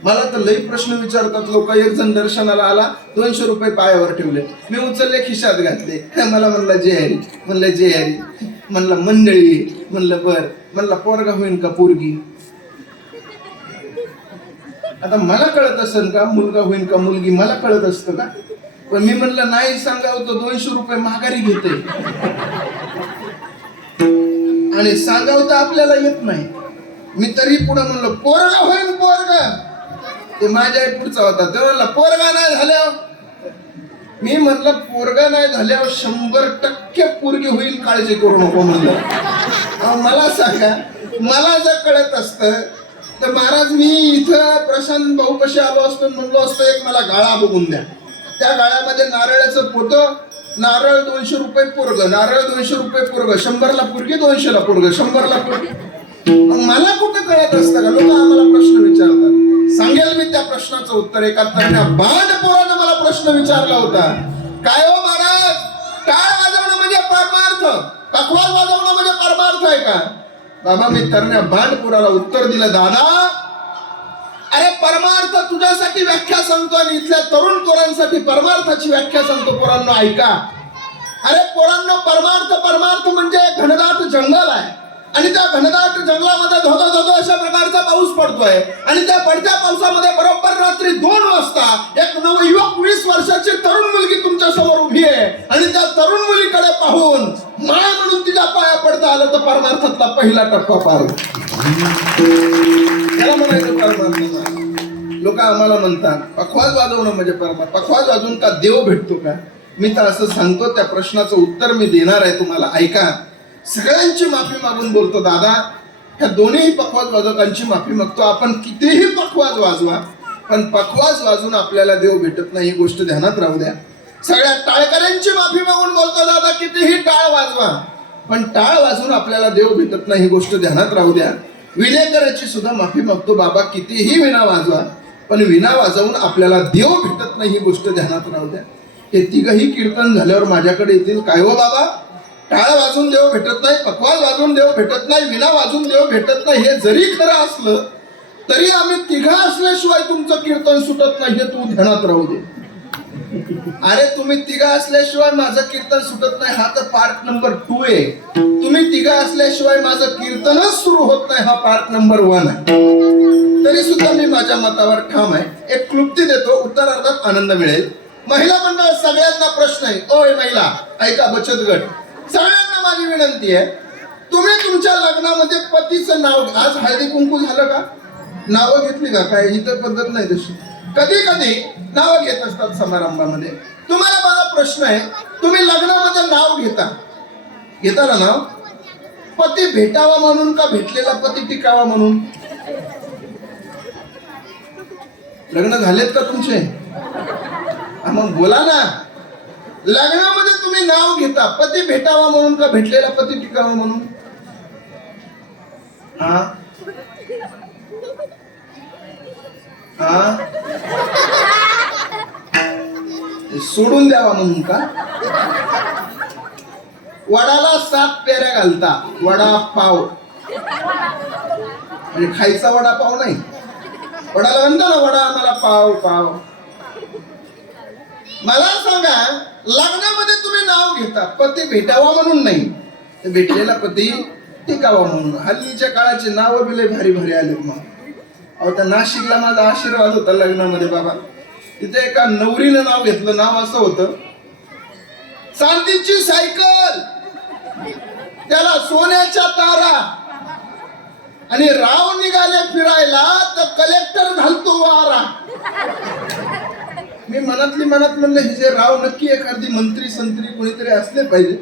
मला तर लई प्रश्न विचारतात लोक. एक जण दर्शनाला आला, 200 रुपये पायावर ठेवले, मी उचलले खिशात घातले. मला म्हणलं जय हरी, म्हणलं जय हरी, म्हणलं मंडळी, म्हणलं बर, म्हणलं पोरगा होईन का पोरगी? आता मला कळत असेल का मुलगा होईन का मुलगी? मला कळत असतं का? पण मी म्हणलं नाही सांगावं तर 200 रुपये माघारी घेते, आणि सांगावं तर आपल्याला येत नाही. मी तरी पुढे म्हणलं पोरगा होईन पोरगा. ते माझ्या पुढचा होता, ते म्हणला पोरगा नाही झाल्यावर. मी म्हणलं पोरगा नाही झाल्यावर 100% पोरगी होईल, काळजी करू नको म्हणलं. मला सांगा, मला जर कळत असतं तर महाराज मी इथं प्रशांत भाऊ कसे आलो असतो, म्हणलो असतो एक मला गाळा बघून द्या. त्या गाळ्यामध्ये नारळाचं पोतं, नारळ 200 रुपये पोरग, नारळ 200 रुपये पोरग, 100ला पोरगी, 200ला पोरग, 100ला पोरगी. मला कुठं कळत असतं का? लोक आम्हाला प्रश्न विचारतात. सांगेल मी त्या प्रश्नाचं उत्तर. एका तरण्या बांडपोरानं मला प्रश्न विचारला होता, काय हो महाराज, टाळ वाजवणं म्हणजे परमार्थ, पखवाज वाजवणं म्हणजे परमार्थ आहे का? बाबा मी तरण्या बांडपोराला उत्तर दिलं, दादा अरे परमार्थ तुझ्यासाठी व्याख्या सांगतो आणि इथल्या तरुण पोरांसाठी परमार्थाची व्याख्या सांगतो. पोरांनो ऐका, अरे पोरांनो, परमार्थ म्हणजे घनदाट जंगल आहे, आणि त्या घनदाट जंगलामध्ये धोधो धोधो अशा प्रकारचा पाऊस पडतोय, आणि त्या पडत्या पावसामध्ये बरोबर रात्री 2 वाजता एक नवयुवक 20 वर्षाची तरुण मुलगी तुमच्या समोर उभी आहे, आणि त्या तरुण मुलीकडे पाहून माय म्हणून तिच्या पाया पडता आलं तर परमार्थातला पहिला टप्पा पार. त्याला म्हणायचं परमार्थ. लोक आम्हाला म्हणतात पखवाज वाजवणं म्हणजे परमार्थ. पखवाज वाजवून का देव भेटतो का? मी तर असं सांगतो, त्या प्रश्नाचं उत्तर मी देणार आहे तुम्हाला, ऐका. सगळ्यांची माफी मागून बोलतो, दादा ह्या दोन्ही पखवाज वाजवकांची माफी मागतो. आपण कितीही पखवाज वाजवा, पण पखवाज वाजून आपल्याला देव भेटत नाही, ही गोष्ट ध्यानात राहू द्या. सगळ्या टाळकऱ्यांची माफी मागून बोलतो, दादा कितीही टाळ वाजवा, पण टाळ वाजून आपल्याला देव भेटत नाही, ही गोष्ट ध्यानात राहू द्या. विनेकराची सुद्धा माफी मागतो, बाबा कितीही विणा वाजवा, पण विणा वाजवून आपल्याला देव भेटत नाही, ही गोष्ट ध्यानात राहू द्या. हे तिघही कीर्तन झाल्यावर माझ्याकडे येतील, काय हो बाबा टाळ वाजून देव भेटत नाही, पखवाज वाजून देव भेटत नाही, विणा वाजून देव भेटत नाही, हे जरी खरं असलं तरी आम्ही तिघा असल्याशिवाय तुमचं कीर्तन सुटत नाही, हे तू ध्यानात राहू दे. अरे तुम्ही तिघा असल्याशिवाय माझं कीर्तन सुटत नाही, हा तर पार्ट नंबर 2 आहे. तुम्ही तिघा असल्याशिवाय माझं कीर्तनच सुरू होत नाही, हा पार्ट नंबर 1 आहे. तरी सुद्धा मी माझ्या मतावर ठाम आहे. एक क्लुप्ती देतो, उत्तरार्धात आनंद मिळेल. महिला मंडळ सगळ्यांना प्रश्न आहे. ओय महिला ऐका, बचत गट सगळ्यांना माझी विनंती आहे, तुम्ही तुमच्या लग्नामध्ये पतीचं नाव, आज हळदी कुंकू झालं का, नावं घेतली का? काय इतर पद्धत नाही तशी, कधी कधी नावं घेत असतात समारंभामध्ये. तुम्हाला माझा प्रश्न आहे, तुम्ही लग्नामध्ये नाव घेता ना नाव, पती भेटावा म्हणून का भेटलेला पती टिकावा म्हणून? लग्न झालेत का तुमचे? मग बोला ना. लग्नामध्ये तुम्ही नाव घेता, पती भेटावा म्हणून का भेटलेला पती टिकावा म्हणून? सोडून द्यावा म्हणून का? वडाला 7 पेऱ्या घालता, वडा पाव म्हणजे खायचा वडापाव नाही. वडाला म्हणता ना वडा, आम्हाला पाव पाव. मला सांगा, लग्नामध्ये तुम्ही नाव घेता, पती भेटावा म्हणून नाही, तर भेटलेला पती टिकावा म्हणून. हल्लीच्या काळाचे नाव बिले भारी भारी आले. मग अहो त्या नाशिकला माझा आशीर्वाद होता लग्नामध्ये बाबा. तिथे एका नवरीनं नाव घेतलं. नाव असं होतं, चांदीची सायकल, त्याला सोन्याच्या तारा, आणि राव निघाले फिरायला तर कलेक्टर घालतो वारा. मी मनातली मनात म्हणलं हे जे राव नक्की एखादी मंत्री संत्री कोणीतरी असले पाहिजे.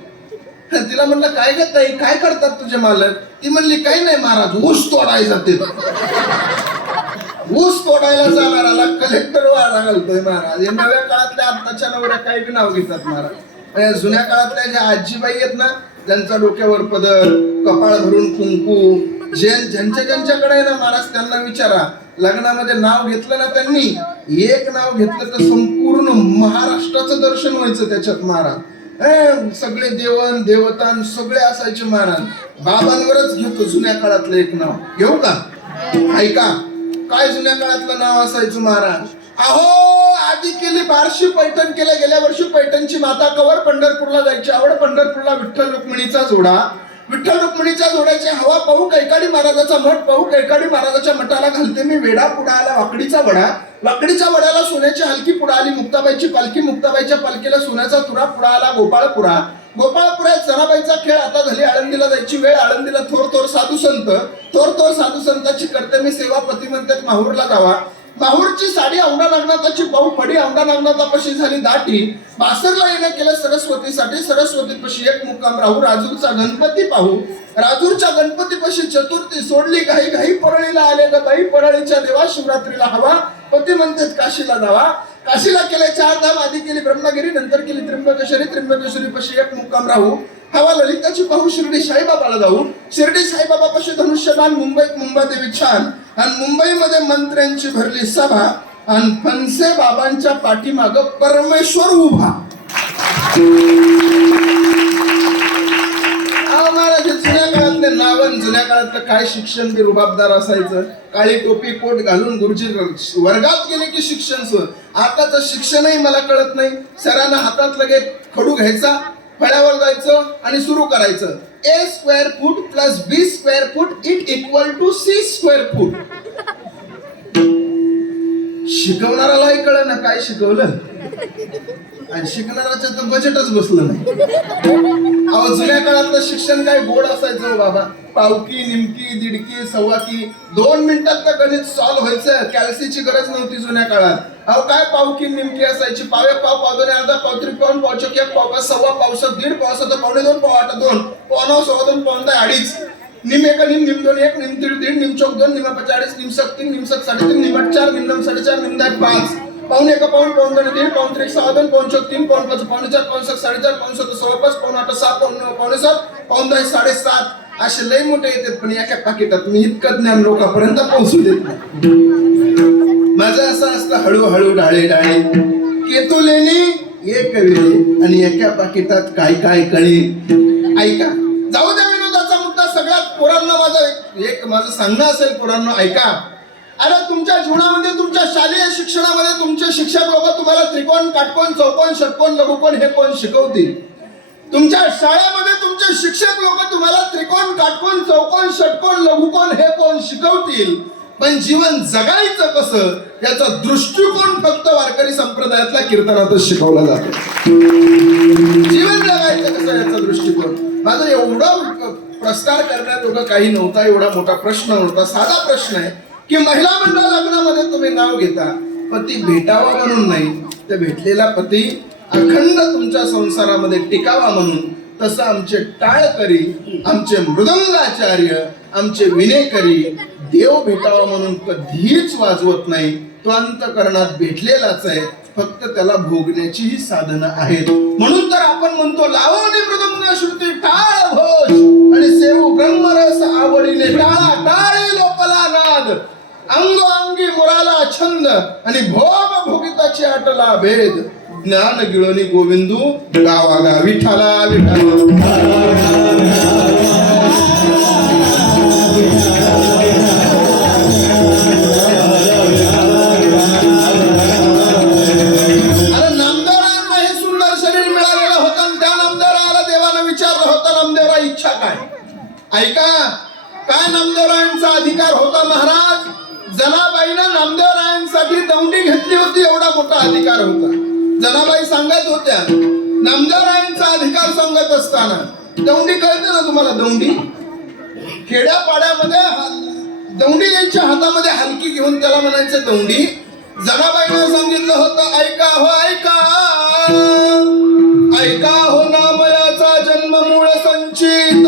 तिला म्हणलं काय ग ताई काय करतात तुझे मालक? ती म्हणली काही नाही महाराज ऊस तोडायला जाते. ऊस तोडायला जाणाराला कलेक्टर वारा घालतोय महाराज. या नव्या काळातल्या आत्ताच्या नवऱ्या काही बी नाव घेतात महाराज. जुन्या काळातल्या ज्या आजीबाई आहेत ना ज्यांचा डोक्यावर पदर कपाळ भरून कुंकू ज्यांच्या ज्यांच्याकडे आहे ना महाराज त्यांना विचारा लग्नामध्ये नाव घेतलं ना त्यांनी एक नाव घेतलं तर संपूर्ण महाराष्ट्राचं दर्शन व्हायचं त्याच्यात महाराज. सगळे देवन देवतान सगळे असायचे महाराज. बाबांवरच घेतो जुन्या काळातलं एक नाव घेऊ का? ऐका काय जुन्या काळातलं नाव असायचं महाराज. अहो आधी केली बारशी पैठण केल्या गेल्या वर्षी पैठणची माता कवर पंढरपूरला जायची आवड. पंढरपूरला विठ्ठल रुक्मिणीचा जोडा विठ्ठल रुक्मिणीच्या जोड्याची हवा पाहू कैकाडी महाराजाचा मठ पाहू कैकाडी महाराजाच्या मठाला घालते मी वेडा पुढा आला वाकडीचा वडा वाकडीच्या वड्याला सोन्याची हलकी पुढा आली मुक्ताबाईची पालखी मुक्ताबाईच्या पालखीला सोन्याचा तुरा पुढा आला गोपाळपुरा गोपाळपुरात जनाबाईचा खेळ आता झाली आळंदीला जायची वेळ आळंदीला थोर थोर साधू संतांची करते मी सेवा पती म्हणतात माहूरला जावा. माहूरची साडी औंढा नागनाथाची पाहू फडी औंढा नागनाथापाशी झाली दाटी. बासरला येणं केलं सरस्वतीसाठी सरस्वती पशी एक मुक्काम राहू. राजूरचा गणपती पाहू राजूरच्या गणपतीपाशी चतुर्थी सोडली घाई घाई परळीला आले ग बाई परळीच्या देवा शिवरात्रीला हवा. पती म्हणतात काशीला जावा. काशीला केले 4 धाम आधी केली ब्रह्मगिरी नंतर केली त्र्यंबकेश्वरी पशी एक मुक्काम राहू. हवा ललिताची पाहू शिर्डी साईबाबाला जाऊ. शिर्डी साईबाबा पाशी धनुष्यबाण मुंबईत मुंबादेवी छान आणि मुंबईमध्ये मंत्र्यांची भरली सभा आणि फणसे बाबांच्या पाठीमाग परमेश्वर उभा. महाराज जुन्या काळातले नावन जुन्या काळातलं काय शिक्षण बी रुबाबदार असायचं. काळी टोपी कोट घालून गुरुजी वर्गात गेले की शिक्षण सुरू. आताच शिक्षणही मला कळत नाही. सरांना हातात लगेच खडू घ्यायचा फळ्यावर जायचं आणि सुरू करायचं a square foot plus b square foot it equal to c square foot. शिकवणारालाही कळ ना काय शिकवलं आणि शिकणाराच्या तर बजेटच बसलं नाही. अहो जुन्या काळातलं शिक्षण काय गोड असायचं बाबा. पावकी निमकी दीडकी सव्वाकी 2 मिनिटात तर गणित सॉल्व्ह व्हायचं. कॅल्सीची गरज नव्हती जुन्या काळात. अहो काय पावकी निमकी असायची. पावे पाव पावदोने अर्धा पाव त्रिपाऊन पावचक एक पाव सव्वा पावसात दीड पावसात पावणे 2 पाव 8 2 पावणं सव्वा 2 पावण 2.5 निम एक निम निम 2 1 निम दीड दीड निम चौक 2 निम 45 निमसक 3 निमसक 3.5 निमट 4 निम 4.5 निम 5 पावणे 1 पाऊण पाऊण 2 दीड पाऊण 3 सव्वा 2 पाऊण चौक 3 पाऊण 5 पावणे 4 पाऊण 6 4.5 पाऊण 7 सव्वा 5 पाऊण 8 6 पाऊण 9 पावणे 7 पाऊण 10 7.5 असे लय मोठे येतात पण एका पाकिटात मी इतकं ज्ञान लोकांपर्यंत पोहोचू देत नाही. माझं असं असतं हळूहळू डाळे डाळे केतुलेनी एक वेळे आणि एका पाकिटात काय काय कळे. ऐका जाऊ द्या विनोदाचा मुद्दा. सगळ्यात पोरांना माझं सांगणं असेल पोरांना ऐका. अरे तुमच्या जीवनामध्ये तुमच्या शालेय शिक्षणामध्ये तुमचे शिक्षक लोक तुम्हाला त्रिकोण काटकोण चौकोन षटकोन लघुकोन हे कोण शिकवतील? तुमच्या शाळेमध्ये तुमचे शिक्षक लोक तुम्हाला त्रिकोण काटकोण चौकोन षटकोन लघुकोन हे कोण शिकवतील. पण जीवन जगायचं कसं याचा दृष्टिकोन फक्त वारकरी संप्रदायातल्या कीर्तनातच शिकवला जातो. जीवन जगायचं कसं याचा दृष्टिकोन. माझं एवढं प्रस्तार करण्याजोगं काही नव्हता. एवढा मोठा प्रश्न नव्हता. साधा प्रश्न आहे की महिला मंडळ लग्नामध्ये तुम्ही नाव घेता पती भेटावा म्हणून नाही तर भेटलेला पती अखंड तुमच्या संसारामध्ये टिकावा म्हणून. तसं आमचे टाळकरी आमचे मृदंगाचार्य आमचे विनेकरी देव भेटावा म्हणून कधीच वाजवत नाही. तो अंतकरणात भेटलेलाच आहे. फक्त त्याला भोगण्याची ही साधनं आहेत. म्हणून तर आपण म्हणतो लावणी मृदंग श्रुती टाळ घोष आणि सेवू ब्रह्मरस आवडीने टाळा टाळे लोकला नाद अंगोअंगी मुराला छंद आणि भोग भोगिताची आटला भेद ज्ञान गिळणी गोविंदू गावागा विठाला विठाला. अरे नामदेवरायांना हे सुंदर शरीर मिळालेलं होतं आणि त्या नामदेवरायाला देवानं विचारलं होतं नामदेवरा इच्छा काय? ऐका काय नामदेवरायांचा अधिकार होता महाराज. जनाबाईनं नामदेवरायांसाठी दौंडी घेतली होती. एवढा मोठा अधिकार होता. जनाबाई सांगत होत्या नामदेवरायांचा अधिकार सांगत असताना दौंडी कळते ना तुम्हाला. दौंडी खेड्यापाड्यामध्ये दौंडी त्यांच्या हातामध्ये हलकी घेऊन त्याला म्हणायचं दौंडी. जनाबाईनं सांगितलं होतं ऐका हो ऐका, ऐका हो नामयाचा जन्म मूळ संचित,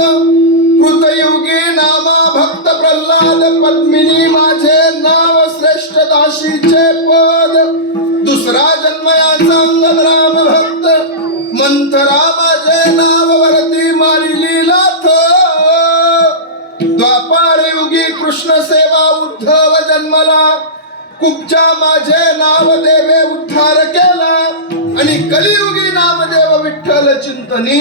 कृतयुगी नामा भक्त प्रल्हाद पद्मिनी माझे नाव श्रेष्ठ दाशीचे पद, दुसरा जन्म याचा अंगद राम भक्त, मंथरा माझे नाव वरती मारिली लाथ, द्वापार युगी कृष्ण सेवा उद्धव जन्मला, कुब्जा माझे नामदेवे उद्धार केला, आणि कलियुगी नामदेव विठ्ठल चिंतनी,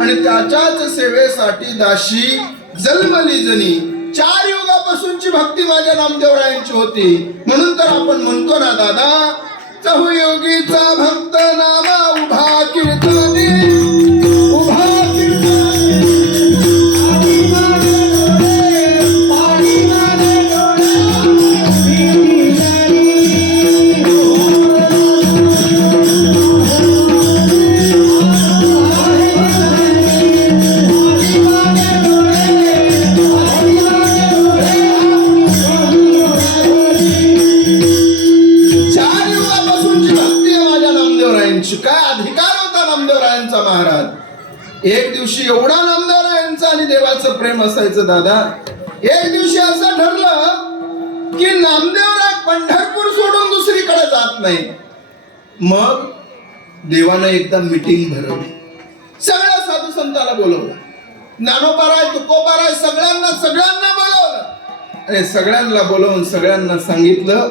आणि त्याच्याच सेवेसाठी दाशी जन्मली जनी. 4 युगापासूनची भक्ती माझ्या नामदेवरायांची होती. म्हणून तर आपण म्हणतो ना दादा, चहुयोगीचा भक्त नामा उभा कीर्तनी, उभा एक दिवशी एवढा नामदेवरायांचा आणि देवाचं प्रेम असायचं दादा. एक दिवशी असं ठरलं की नामदेवराय पंढरपूर सोडून दुसरीकडे जात नाही. मग देवानं एकदा मीटिंग भरवली, सगळ्या साधू संताला बोलवलं, ज्ञानोबाराय तुकोबाराय सगळ्यांना बोलवलं. आणि सगळ्यांना बोलवून सगळ्यांना सांगितलं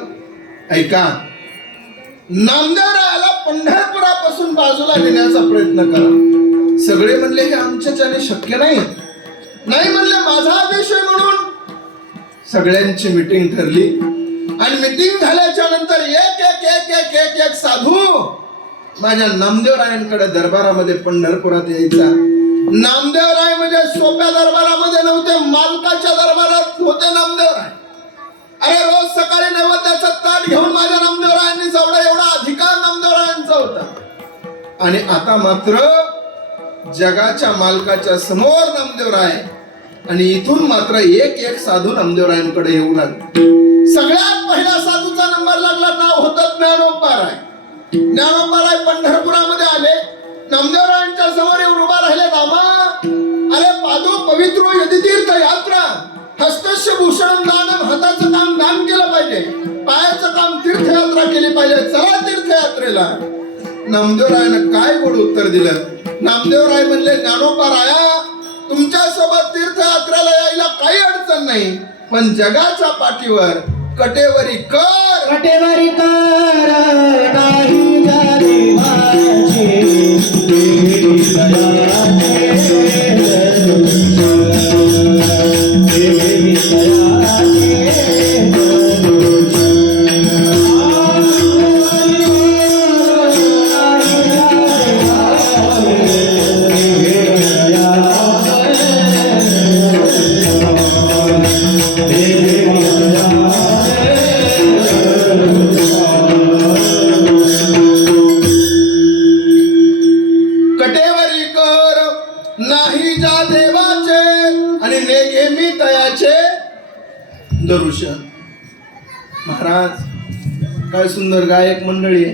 ऐका, नामदेवरायाला पंढरपुरापासून बाजूला नेण्याचा प्रयत्न करा. सगळे म्हणले हे आमच्याच्याने शक्य नाही. नाही म्हणले माझा आदेश आहे म्हणून. सगळ्यांची मीटिंग ठरली आणि मीटिंग झाल्याच्या नंतर एक साधू माझ्या नामदेवरायांकडे दरबारामध्ये पंढरपुरात यायचा. नामदेवराय म्हणजे सोप्या दरबारामध्ये नव्हते, मालकाच्या दरबारात होते नामदेवराय. अरे रोज सकाळी नैवेद्याचा ताट घेऊन माझ्या नामदेवरायांनी जवळ एवढा अधिकार नामदेवरायांचा होता. आणि आता मात्र जगाच्या मालकाच्या समोर नामदेवराय, आणि इथून मात्र एक साधू नामदेवरायांकडे येऊ लागले. सगळ्यात पहिल्या साधूचा नंबर लागला, नाव होतं ज्ञानोबाराय. ज्ञानोबाराय पंढरपुरामध्ये आले, नामदेवरायांच्या समोर येऊन उभा राहिले. नामा, अरे पादू पवित्र यतितीर्थ यात्रा, हस्तस्य भूषण दानम, हाताचं काम दान केलं पाहिजे, पायाचं काम तीर्थयात्रा केली पाहिजे, चला तीर्थयात्रेला. नामदेवरायानं काय गोड उत्तर दिलं. नामदेवराय म्हणले ज्ञानोबाराया, तुमच्या सोबत तीर्थयात्रेला यायला काही अडचण नाही, पण जगाच्या पाठीवर कटेवरी कर, कटेवरी कर नाही जाणे माझे, दर्शन. महाराज काय सुंदर गायक मंडळी आहे.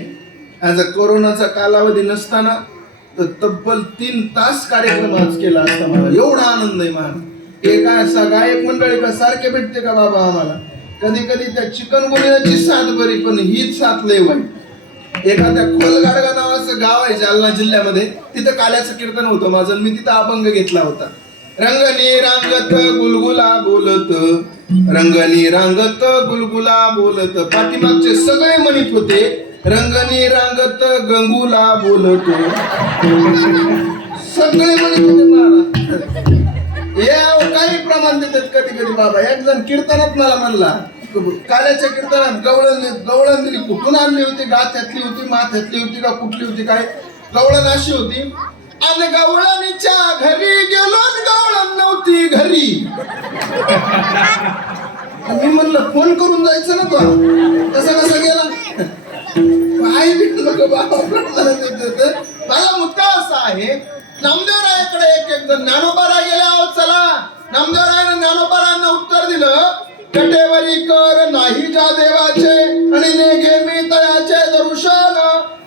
आज कोरोनाचा कालावधी नसताना तर तब्बल 3 तास कार्यक्रम आज केला असता. मला एवढा आनंद आहे महाराज. हे काय असा गायक मंडळी का सारखे भेटते का बाबा आम्हाला. कधी कधी त्या चिकनगुन्ह्याची साथ बरी, पण हीच साथ लय वाईट. एखाद्या खोलगाडगा नावाचं गाव आहे जालना जिल्ह्यामध्ये, तिथं काल्याचं कीर्तन होतं माझं. मी तिथं अभंग घेतला होता. रंगनी रांगत गुलगुला बोलत, रंगनी रांगत गुलगुला बोलत. पाठीमागचे सगळे म्हणत होते रंगनी रांगत गंगुला बोलत. सगळे म्हणत होते महाराज. हे काही प्रमाण देतात कधी कधी बाबा. एक जण कीर्तनात मला म्हणला, काल्याच्या कीर्तनात गवळण दिली. कुठून आणली होती, गाथ्यातली होती, माथ्यातली होती का कुठली होती, काय गवळण अशी होती. आणि गवळणीच्या घरी गेलो, गवळण नव्हती घरी. मी म्हणलं फोन करून जायचं ना तो. तसा कसा गेला काय भेटलं बाबा. मला मुद्दा असा आहे, नामदेवरायाकडे एक जण ज्ञानोबाराय गेले आहोत. चला नामदेवरायानं ज्ञानोबारायांना उत्तर दिलं कटेवरी कर नाही जा देवाचे आणि नेघे मी तयाचे दर्शन.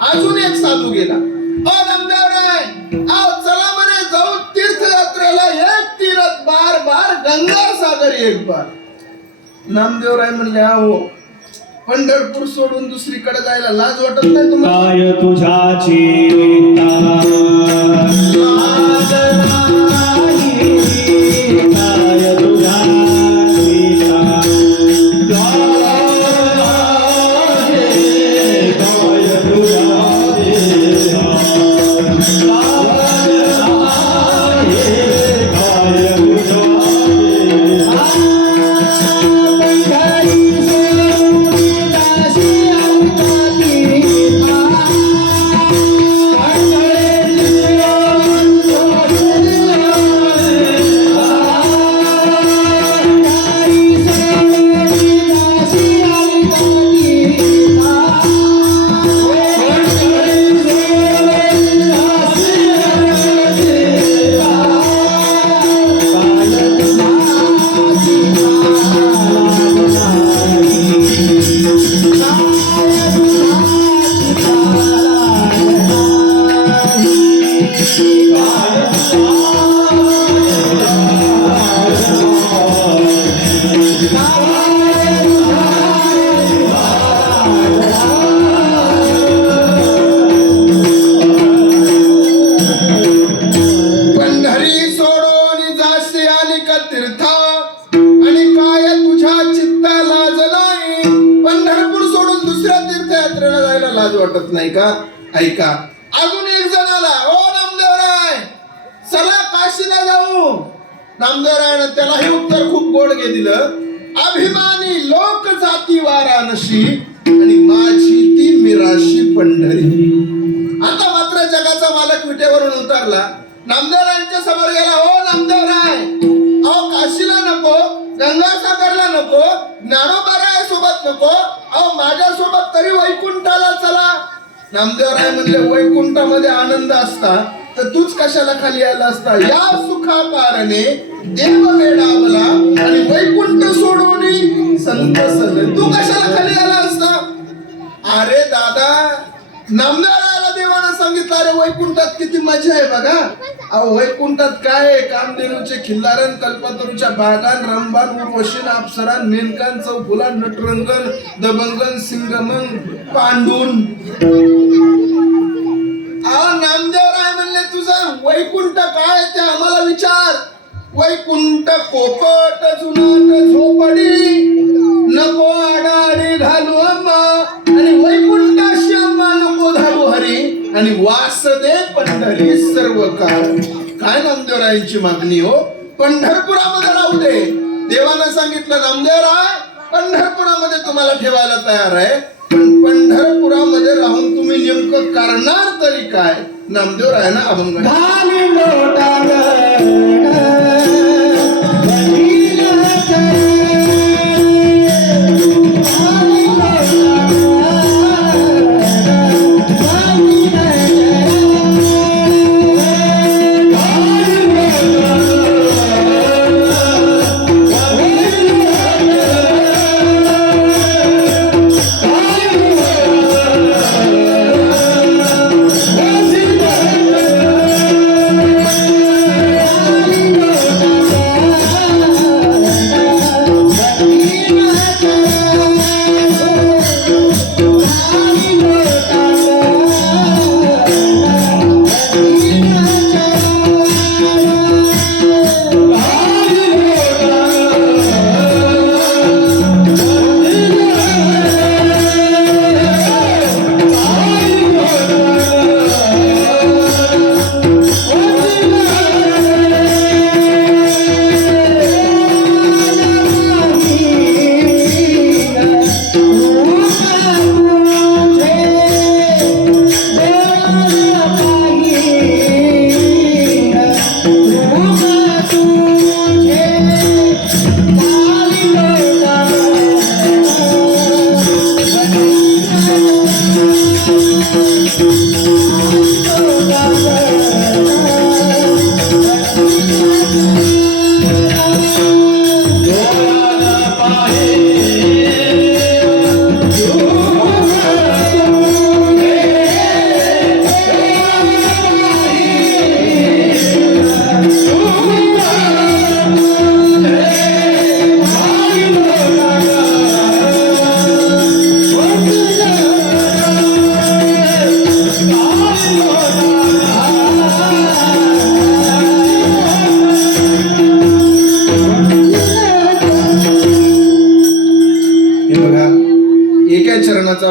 अजून एक साधू गेला. ओ नामदेवराय, आओ चला म्हणे जाऊ तीर्थयात्रेला, एक तीरथ बार बार गंगा सागर एक बार. नामदेवराय म्हणले हो, पंढरपूर सोडून दुसरीकडे जायला लाज वाटत नाही तुम्हाला? काय तुझ्याची लाज नाही, काय तुझ्याची लाज आहे, काय तुझ्याची लाज आहे, काय तुझ्याची पंढरी सोडून जाशी आली का तीर्थ आणि काय तुझ्या चित्ता लाज नाही. पंढरपूर सोडून दुसऱ्या तीर्थयात्रेला जायला लाज वाटत नाही का? ऐका, अजून एक जण आला. ओ नामदेवराय, चला काशीला जाऊ. नामदेवरायानं त्यालाही उत्तर खूप गोडगे दिलं. अभिमानी लोक जाती वाराणसी आणि माझी ती मिराशी पंढरी. आता मात्र जगाचा मालक विटेवरून उतरला. नामदेवरायांच्या समोर गेला. हो नामदेवराय, अहो काशीला नको, गंगासागरला नको, ज्ञानोबाराया सोबत नको, अहो माझ्या सोबत तरी वैकुंठाला चला. नामदेवराय म्हणले वैकुंठामध्ये आनंद असता तर तूच कशाला खाली आला असता? या सुखा कारणे देव वेडावला आणि वैकुंठ सोडून संत सल्ले, तू कशाला खाली आला असता? अरे दादा, नामदेवरायाला देवानं सांगितलं अरे वैकुंठात किती मजा आहे बघा. अहो वैकुंठात काय आहे? कामधेनूचे खिल्लारन, कल्पतरूच्या बागान, रंभान, उर्वशीन, अप्सरान, मेनकान, चौफुलान, नटरंगन, दबंगन, सिंगमन, पांडून. अहो नामदेवराय म्हणले तुझं वैकुंठ काय ते आम्हाला विचार. वैकुंठ पोपट जुनाट झोपडी, नको आडाआडी घालू अम्मा, आणि वैकुंठाशी अम्मा नको धारू हरी, आणि वास दे पंढरी सर्व काळ. काय नामदेवरायांची मागणी हो? पंढरपुरामध्ये राहू दे. देवानं सांगितलं नामदेवराय पंढरपुरामध्ये तुम्हाला ठेवायला तयार आहे, पण पंढरपुरामध्ये राहून तुम्ही नेमकं करणार तरी काय? नामदेवरायांना अभंग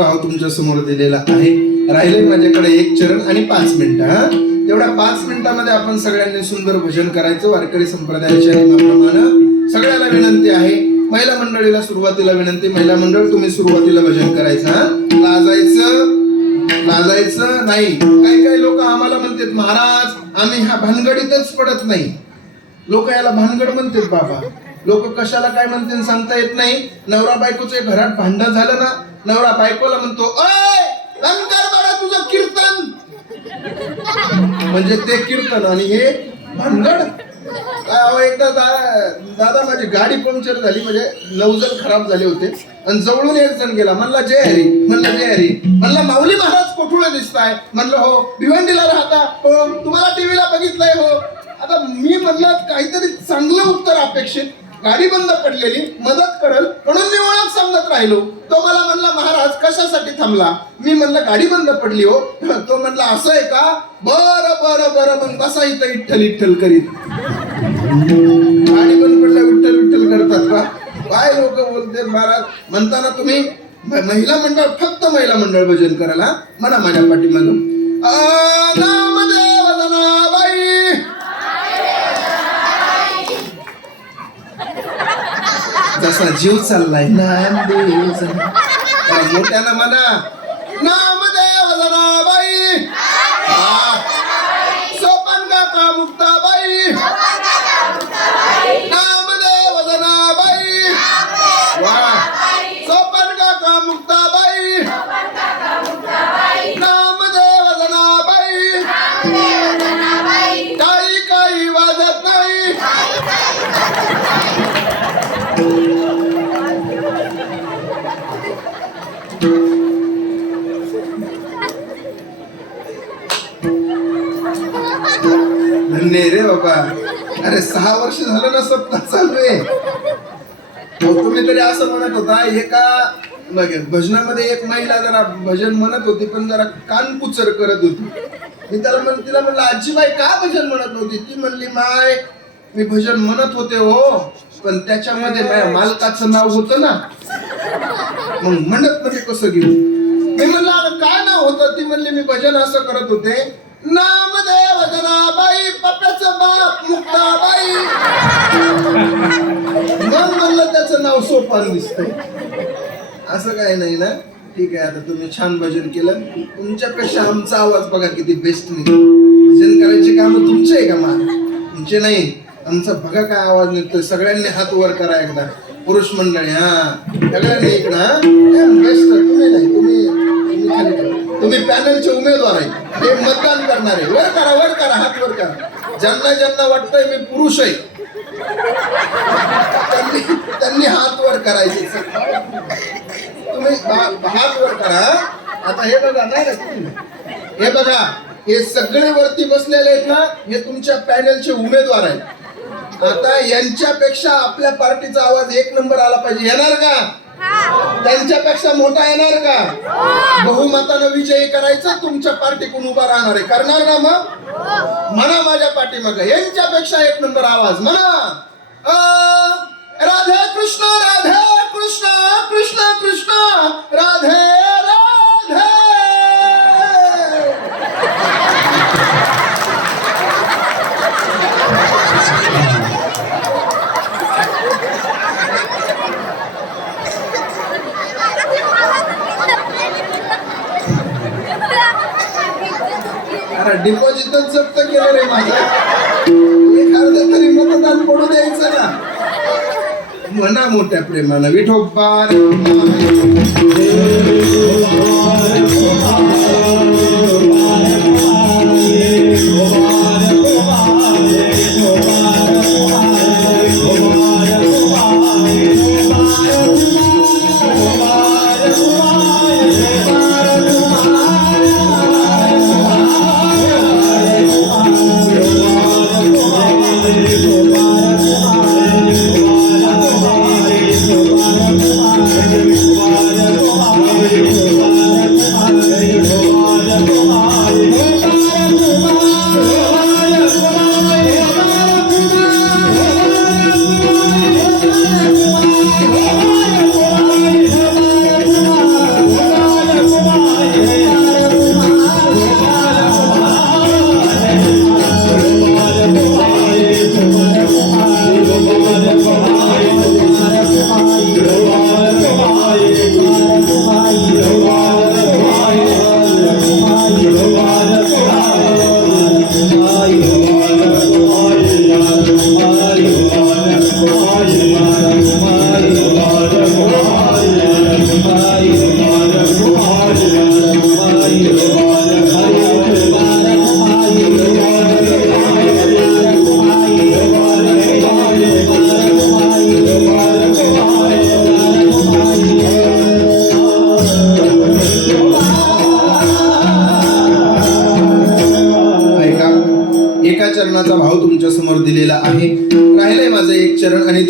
भाव तुमच्या समोर दिलेला आहे. राहिले माझ्याकडे एक चरण आणि 5 मिनिटं. हा, तेवढ्या 5 मिनिटामध्ये आपण सगळ्यांनी सुंदर भजन करायचं. वारकरी संप्रदायाच्या नियमाप्रमाणे सगळ्याला विनंती आहे. महिला मंडळीला सुरुवातीला विनंती, महिला मंडळ तुम्ही सुरुवातीला भजन करायचं. हा, लाजायचं नाही. काही काही लोक आम्हाला म्हणतात महाराज आम्ही ह्या भानगडीतच पडत नाही. लोक याला भानगड म्हणतात. बाबा लोक कशाला काय म्हणते सांगता येत नाही. नवरा बायकोचे घरात भांडण झालं ना, नवरा बायकोला म्हणतो अय बंद कर बरं तुझं कीर्तन, म्हणजे ते कीर्तन आणि हे भानगड. एकदा दादा माझी गाडी पंक्चर झाली, म्हणजे नवजल खराब झाले होते आणि जवळून एक जण गेला. म्हणला जय हरी, म्हणलं जय हरी. म्हणलं माऊली महाराज कोठुळे दिसताय. म्हणलं हो. भिवंडीला राहता हो, तुम्हाला टीव्हीला बघितलंय हो. आता मी म्हणलं काहीतरी चांगलं उत्तर अपेक्षित. गाडी बंद पडलेली, मदत करल म्हणून मी ओळख सांगत राहिलो. तो मला म्हणला महाराज कशासाठी थांबला. मी म्हणलं गाडी बंद पडली हो. तो म्हणला असं आहे का, बरं बरं बरं मग बसा इथं विठ्ठल विठ्ठल करीत. गाडी बंद पडल्या विठ्ठल विठ्ठल करतात का काय लोक बोलते महाराज. म्हणताना तुम्ही महिला मंडळ, फक्त महिला मंडळ भजन करायला म्हणा माझ्या पाठीमागून. नामदेव जनाबाई जसा जीव चाललाय नामदेव जनाबाई, मोठ्यानं म्हणा नामदेव जनाबाई. सोपन काका मुक्ताबाई, नामदेव जनाबाई. वा, सोपन काका मुक्ताबाई, नामदेव जनाबाई. काही काही वाजत नाही. धन्य रे बाबा. अरे 6 वर्ष झालं ना सप्ताह चालू आहे. तुम्ही तरी असं म्हणत होता. एका भजनामध्ये एक महिला जरा भजन म्हणत होती पण जरा कानपुचर करत होती. मी तिला म्हणलं आजीबाई का भजन म्हणत होती. ती म्हणली माय मी भजन म्हणत होते हो, पण त्याच्यामध्ये माझ्या मालकाचं नाव होतं ना, मग म्हणत म्हणजे कसं घेऊ. मी म्हणलं काय नाव होतं. ती म्हणली मी भजन असं करत होते, नामदेव जनाबाई पप्याचं बाप मुक्ताबाई. मग म्हणलं त्याचं नाव सोपान दिसतंय. असं काय नाही ना. ठीक आहे, आता तुम्ही छान भजन केलं. तुमच्यापेक्षा आमचा आवाज बघा किती बेस्ट निघतो. भजन करायचे काम तुमचे आहे का मा, तुमचे नाही. आमचा बघा काय आवाज निघतोय. सगळ्यांनी हात वर करा एकदा. पुरुष मंडळी हा सगळ्यांनी इकडं बेस्ट. तुम्ही नाही, तुम्ही पॅनलचे उमेदवार आहे, हे मतदान करणारे. वर करा, वर करा, हात वर करा. ज्यांना ज्यांना वाटतंय मी पुरुष आहे त्यांनी हात वर करायचे. तुम्ही हात वर करा. आता हे बघा नाही, हे बघा हे सगळे वरती बसलेले आहेत ना, हे तुमच्या पॅनलचे उमेदवार आहेत. आता यांच्यापेक्षा आपल्या पार्टीचा आवाज 1 नंबर आला पाहिजे. येणार का? त्यांच्यापेक्षा मोठा येणार का? बहुमतानं विजयी करायचा तुमच्या पार्टीकडून उभा राहणार आहे. करणार ना मग म्हणा माझ्या पाठीमागं यांच्यापेक्षा 1 नंबर आवाज म्हणा. राधे कृष्ण कृष्ण कृष्ण राधे राधे. अरे डिपॉझिटच जप्त केलं रे माझं. एखादं तरी मतदान पडू द्यायचं ना. म्हणा मोठ्या प्रेमानं विठोबा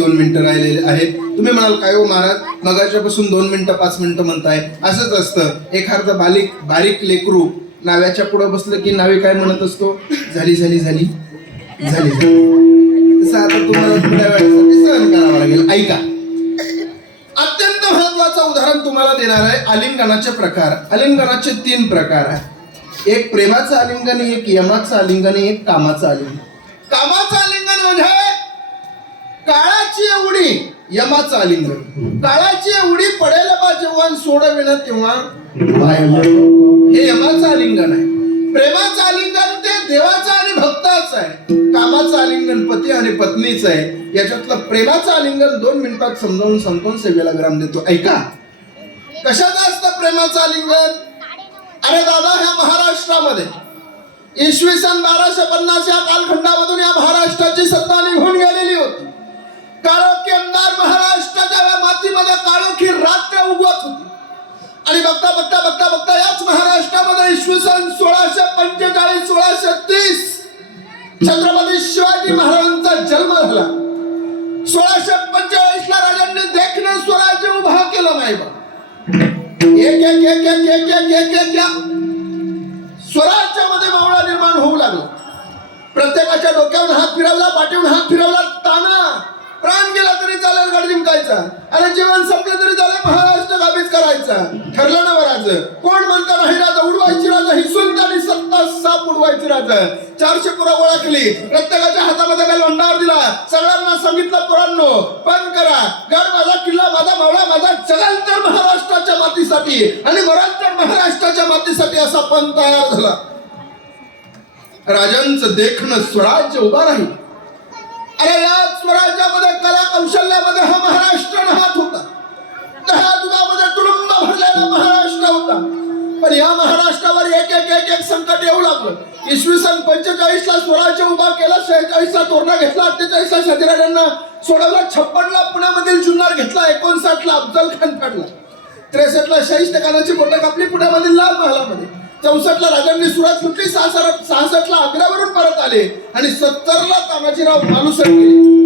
2 मिनिटं राहिलेले आहेत. तुम्ही म्हणाल काय हो महाराज मगाच्यापासून 2 मिनिटं 5 मिनिटं म्हणताय. असंच असतं. एखादं बारीक लेकरू नाव्याच्या पुढे बसलं की नावे काय म्हणत असतो, झाली झाली झाली झाली झाली. तसं आता तुम्हाला थोड्या वेळासाठी सहन करावं लागेल. ऐका, अत्यंत महत्वाचं उदाहरण तुम्हाला देणार आहे. आलिंगनाचे प्रकार. आलिंगनाचे 3 प्रकार आहेत. एक प्रेमाचं आलिंगन, एक यमाचं आलिंगन, एक कामाचं आलिंगन. कामाचं आलिंगन म्हणजे काळाची एवढी, यमाचं आलिंगन काळाची एवढी पडेल बा जेव्हा सोडविणं तेव्हा हे यमाचं आलिंगन आहे. प्रेमाचं आलिंगन ते देवाचं आणि भक्ताचं आहे. कामाचं आलिंगन पती आणि पत्नीचं आहे. याच्यातलं प्रेमाचं आलिंगन 2 मिनिटात समजावून सांगतो, सेवेला विराम देतो. ऐका, कशाचं असतं प्रेमाचं आलिंगन? अरे दादा, ह्या महाराष्ट्रामध्ये इसवी सन 1250 या कालखंडामधून या महाराष्ट्राची सत्ता निघून गेलेली होती. काळोखी अंधार महाराष्ट्राच्या मातीमध्ये काळोखी रात्र उगवत होती. आणि बघता बघता बघता बघता याच महाराष्ट्रामध्ये इसवी सन 1645 1630 छत्रपती शिवाजी महाराजांचा जन्म झाला. 1645 ला राजांनी देखणं स्वराज्य उभा केलं. नाही बा, एक एक एक एक एक एक एक एक एक स्वराज्यामध्ये मावळा निर्माण होऊ लागला. प्रत्येकाच्या डोक्यावर हात फिरवला, पाठीवर हात फिरवला. ताना प्राण गेला तरी चालेल, गड जिंकायचा. अरे जीवन संपलं तरी चालेल, महाराष्ट्र काबीज करायचा. ठरलं ना राजा. कोण म्हणता नाही राजा उडवायची, राजा ही सुलतानी सत्ता साप उडवायची. राजा 400 पुरा गोळा केली, प्रत्येकाच्या हातामध्ये बेल भंडार दिला. सगळ्यांना सांगितलं, पोरांनो बंद करा, गड माझा, किल्ला माझा, मावळा माझा. जगाल तर महाराष्ट्राच्या मातीसाठी आणि मराल तर महाराष्ट्राच्या मातीसाठी असा पण तयार झाला. राजांचं देखणं स्वराज्य उभा राहील. अरे या स्वराज्यामध्ये कला कौशल्यामध्ये हा महाराष्ट्र हात होता. दहा दुधामध्ये तुडुंब भरलेला महाराष्ट्र होता. पण या महाराष्ट्रावर एक एक एक एक संकट येऊ लागलं. इसवी सन 45 ला स्वराज्य उभा केला, 46 ला तोरणा घेतला, 48 ला शहाजीराजांना सोडवला, 56 ला पुण्यामधील जुन्नर घेतला, 59 ला अफजल खान काढला, 63 ला शाहिस्ते खानाची बोटं कापली पुण्यामधील लाल महालामध्ये, 64 ला राजांनी सुरत लुटली, 66 ला आग्र्यावरून परत आले आणि 70 ला तानाजीराव मालुसरे गेले.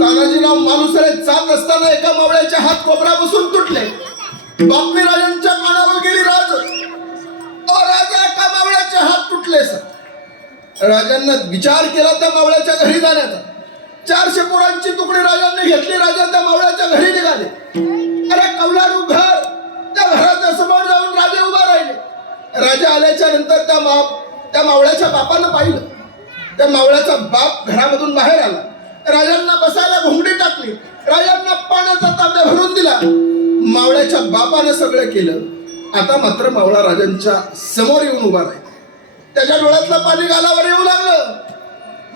तानाजीराव मालुसरे जात असताना एका मावळ्याच्या हात कोपरा बसून तुटले. बातमी राजांच्या कानावर गेली, राजा एका मावळ्याचे हात तुटले. राजांना विचार केला त्या मावळ्याच्या घरी जाण्याचा. 400 पोरांची तुकडी राजांनी घेतली. राजा त्या मावळ्याच्या घरी निघाले. अरे कौलारू घर, त्या घराच्या समोर जाऊन राजे उभा राहिले. राजा आल्याच्या नंतर त्या मावळ्याच्या बापानं पाहिलं. त्या मावळ्याचा बाप घरामधून बाहेर आला. राजांना बसायला घोंगडी टाकली. राजांना पाण्याचा तांब्या भरून दिला. मावळ्याच्या बापानं सगळं केलं. आता मात्र मावळा राजांच्या समोर येऊन उभा राहिला. त्याच्या डोळ्यातलं पाणी गालावर येऊ लागलं.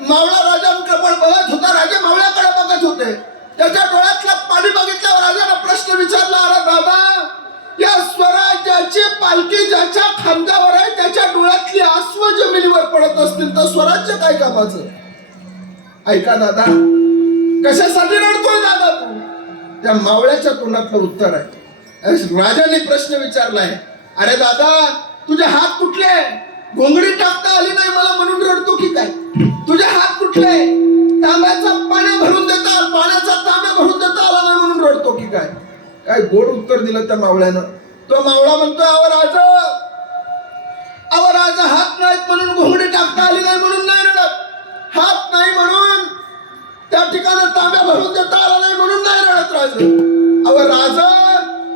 मावळा राजांकडे बघत होता, राजा मावळ्याकडे बघत होते. त्याच्या डोळ्यातलं पाणी बघितल्यावर राजाने प्रश्न विचारला, अरे बाबा, या स्वराज्याची पालखी ज्याच्या खांद्यावर आहे त्याच्या डोळ्यातली आसव जमिनीवर पडत असतील तर स्वराज्य काय कामाचं? ऐका दादा, कशासाठी रडतोय दादा तू? त्या मावळ्याच्या तोंडातलं उत्तर आहे. राजाने प्रश्न विचारलाय, अरे दादा, तुझे हात तुटले, घोंगडी टाकता आली नाही मला म्हणून रडतो की काय? तुझे हात तुटले, तांब्याचा पाण्याचा तांब्या भरून देता आला नाही म्हणून रडतो की काय? काय गोड उत्तर दिलं त्या मावळ्यानं. तो मावळा म्हणतोय, अहो राजा, हात नाहीत म्हणून घोंगडी टाकता आली नाही म्हणून नाही रडत. हात नाही म्हणून त्या ठिकाणी तांब्या भरून देता आला नाही म्हणून नाही रडत राजा. अहो राजा,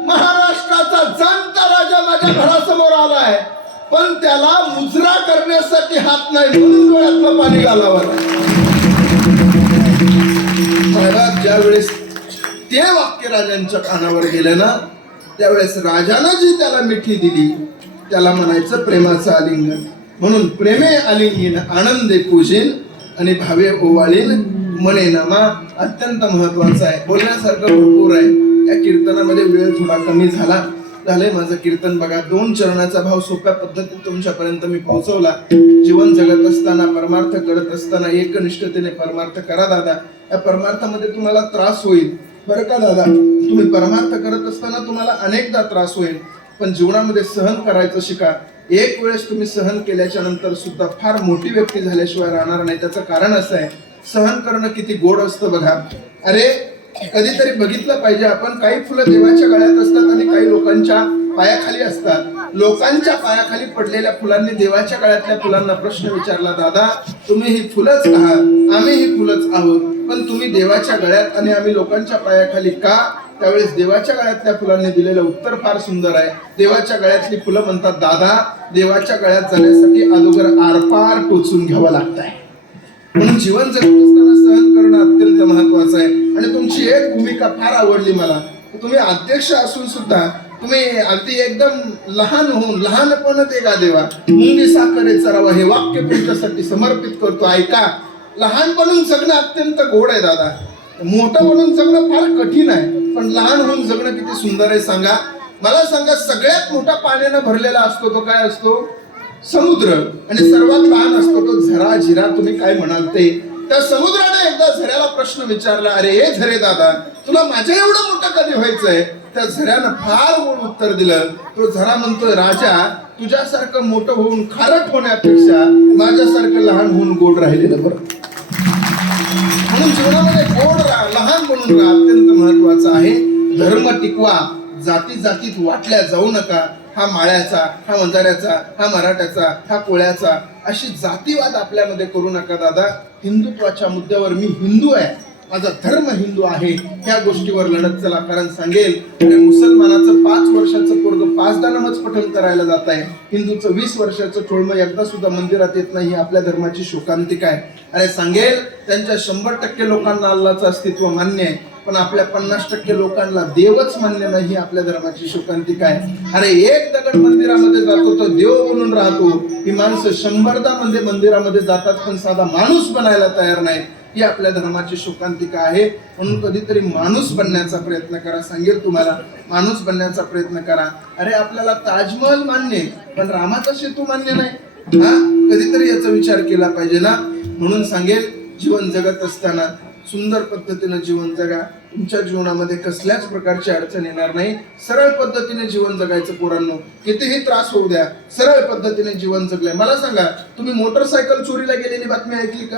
महाराष्ट्राचा जाणता राजा माझ्या घरासमोर आलाय, पण त्याला मुजरा करण्यासाठी हात नाही म्हणून डोळ्यातलं पाणी घालावं. महाराज ज्या वेळेस ते वाक्य राजांच्या कानावर गेलं ना, त्यावेळेस राजानं जी त्याला मिठी दिली त्याला म्हणायचं प्रेमाचं आलिंगन. म्हणून प्रेमे आलिंगन आनंदे पूजेन आणि भावे ओवाळीन मने नामा अत्यंत महत्वाचं आहे. बोलण्यासारखं भरपूर आहे. या कीर्तनामध्ये वेळ थोडा कमी झालंय माझं कीर्तन बघा. 2 चरणाचा भाव सोप्या पद्धतीत तुमच्यापर्यंत मी पोहोचवला. जीवन जगत असताना, परमार्थ करत असताना एकनिष्ठतेने परमार्थ करा दादा. या परमार्थामध्ये तुम्हाला त्रास होईल बरं का दादा. तुम्ही परमार्थ करत असताना तुम्हाला अनेकदा त्रास होईल, पण जीवनामध्ये सहन करायचं शिका. एक वेळेस तुम्ही सहन केल्याच्या नंतर सुद्धा फार मोठी व्यक्ती झाल्याशिवाय राहणार नाही. त्याचं कारण असं आहे, सहन करणं किती गोड असतं बघा. अरे कधीतरी बघितलं पाहिजे आपण. काही फुलं देवाच्या गळ्यात असतात आणि काही लोकांच्या पायाखाली असतात. लोकांच्या पायाखाली पडलेल्या फुलांनी देवाच्या गळ्यातल्या फुलांना प्रश्न विचारला, दादा तुम्ही ही फुलंच आहात, आम्ही ही फुलंच आहोत, पण तुम्ही देवाच्या गळ्यात आणि आम्ही लोकांच्या पायाखाली का? त्यावेळेस देवाच्या गळ्यातल्या फुलांनी दिलेलं उत्तर फार सुंदर आहे. देवाच्या गळ्यातली फुलं म्हणतात, दादा देवाच्या गळ्यात जाण्यासाठी अगोदर आरपार टोचून घ्यावं लागतंय. म्हणून जीवन जगत असताना सहन करणं अत्यंत महत्वाचं आहे. आणि तुमची एक भूमिका फार आवडली मला. तुम्ही अध्यक्ष असून सुद्धा तुम्ही अगदी एकदम लहान होऊन, लहानपण देगा देवा मुंगी साखरे चरावा, हे वाक्य तुमच्यासाठी समर्पित करतो. ऐका, लहानपणून जगणं अत्यंत गोड आहे दादा. मोठं म्हणून जगणं फार कठीण आहे, पण लहान होऊन जगणं किती सुंदर आहे सांगा. मला सांगा, सगळ्यात मोठा पाण्यानं भरलेला असतो तो काय असतो? समुद्र. आणि सर्वात लहान असतो तो झरा, झिरा. तुम्ही काय म्हणाल ते? त्या समुद्राने एकदा झऱ्याला प्रश्न विचारला, अरे हे झरे दादा, तुला माझ्या एवढं मोठं कधी व्हायचंय? त्या झऱ्यानं फार गोड उत्तर दिलं. तो झरा म्हणतोय, राजा तुझ्यासारखं मोठं होऊन खारट होण्यापेक्षा माझ्यासारखं लहान होऊन गोड राहिलेलं बरं. म्हणून जीवनामध्ये गोड राहा, लहान म्हणून राहा, अत्यंत महत्वाचं आहे. धर्म टिकवा, जाती जातीत वाटल्या जाऊ नका. हा माळ्याचा, हा वंजाऱ्याचा, हा मराठ्याचा, हा कोळ्याचा, अशी जातीवाद आपल्यामध्ये करू नका दादा. हिंदुत्वाच्या मुद्द्यावर मी हिंदू आहे, माझा धर्म हिंदू आहे, ह्या गोष्टीवर लढत चला. कारण सांगेल, अरे मुसलमानाचं 5 वर्षाचं पोरग 5दा नमाज पठण करायला जात आहे, हिंदूचं 20 वर्षाचं टोळमं एकदा सुद्धा मंदिरात येत नाही, आपल्या धर्माची शोकांतिका आहे. अरे सांगेल, त्यांच्या 100% लोकांना अल्लाचं अस्तित्व मान्य आहे, पण आपल्या 50% लोकांना देवच मान्य नाही, आपल्या धर्माची शोकांतिका आहे. अरे एक दगड मंदिरामध्ये जातो तर देव बनून राहतो. ही माणसं 100दा मंदिरामध्ये जातात, पण साधा माणूस बनायला तयार नाही. ही आपल्या धर्माची शोकांतिका आहे. म्हणून कधीतरी माणूस बनण्याचा प्रयत्न करा. सांगेल तुम्हाला, माणूस बनण्याचा प्रयत्न करा. अरे आपल्याला ताजमहल मान्य आहे, पण रामाचा सेतू मान्य नाही. हा, कधीतरी याचा विचार केला पाहिजे ना. म्हणून सांगेल, जीवन जगत असताना सुंदर पद्धतीने जीवन जगा. तुमच्या जीवनामध्ये कसल्याच प्रकारची अडचण येणार नाही. सरळ पद्धतीने जीवन जगायचं पोरांनो. कितीही त्रास होऊ द्या, सरळ पद्धतीने जीवन जगलंय. मला सांगा, तुम्ही मोटरसायकल चोरीला गेलेली बातमी ऐकली का?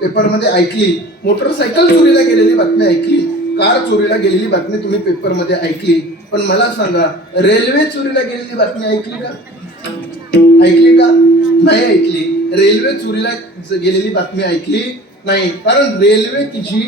पेपरमध्ये ऐकली. मोटरसायकल चोरीला गेलेली बातमी ऐकली. कार चोरीला गेलेली बातमी तुम्ही पेपरमध्ये ऐकली. पण मला सांगा, रेल्वे चोरीला गेलेली बातमी ऐकली का? ऐकली का? नाही ऐकली. रेल्वे चोरीला गेलेली बातमी ऐकली नाही. कारण रेल्वे तिची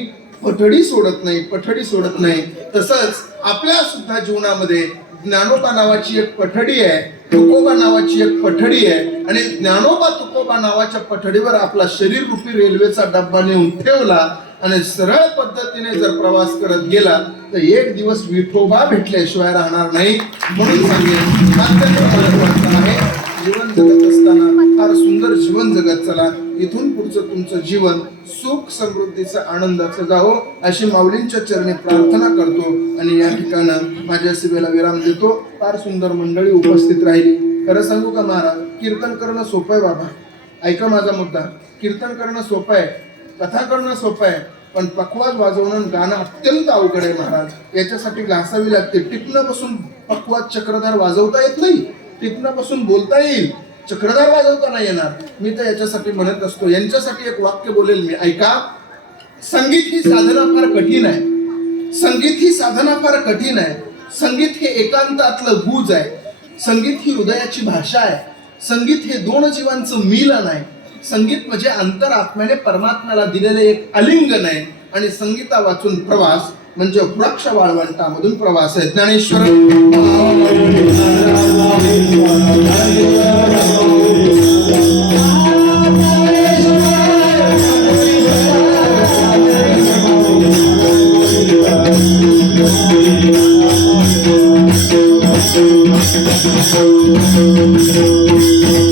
पठडी सोडत नाही, पठडी सोडत नाही. तसंच आपल्या सुद्धा जीवनामध्ये ज्ञानोबा नावाची एक पठडी आहे, तुकोबा नावाची एक पठडी आहे. आणि ज्ञानोबा तुकोबा नावाच्या पठडीवर आपला शरीर रूपी रेल्वेचा डब्बा नेऊन ठेवला आणि सरळ पद्धतीने जर प्रवास करत गेला तर एक दिवस विठोबा भेटल्याशिवाय राहणार नाही. म्हणून सांगेन, अत्यंत महत्त्वाचं आहे. जीवन जगत असताना फार सुंदर जीवन जगत चला. इथून पुढचं तुमचं जीवन सुख समृद्धीचं आनंदाचं जावो, अशी माऊलींच्या चरणी प्रार्थना करतो. आणि या ठिकाणी माझ्या सेवेला विराम देतो. फार सुंदर मंडळी उपस्थित राहिली. खरं सांगू का महाराज, कीर्तन करणं सोपं आहे बाबा. ऐका माझा मुद्दा. कीर्तन करणं सोपं आहे, कथा करणं सोपं आहे, पण पखवाज वाजवणं गाणं अत्यंत अवघड आहे महाराज. याच्यासाठी घासावी लागते. टिपणं बसून पखवाज चक्रधार वाजवता येत नाही, टिपणं बसून बोलता येईल, चक्रधार वाजवता नाही येणार. मी तर याच्यासाठी म्हणत असतो, यांच्यासाठी एक वाक्य बोलेल मी. ऐका, संगीत ही साधना फार कठीण आहे. संगीत ही साधना फार कठीण आहे. संगीत हे एकांतातलं गुज आहे. संगीत ही हृदयाची भाषा आहे. संगीत हे 2 जीवांचं मिलन आहे. संगीत म्हणजे अंतरात्म्याने परमात्म्याला दिलेले एक आलिंगन आहे. आणि संगीता वाचून प्रवास म्हणजे वृक्ष वाळवंटामधून प्रवास आहे. Dnyaneshwar Thank you.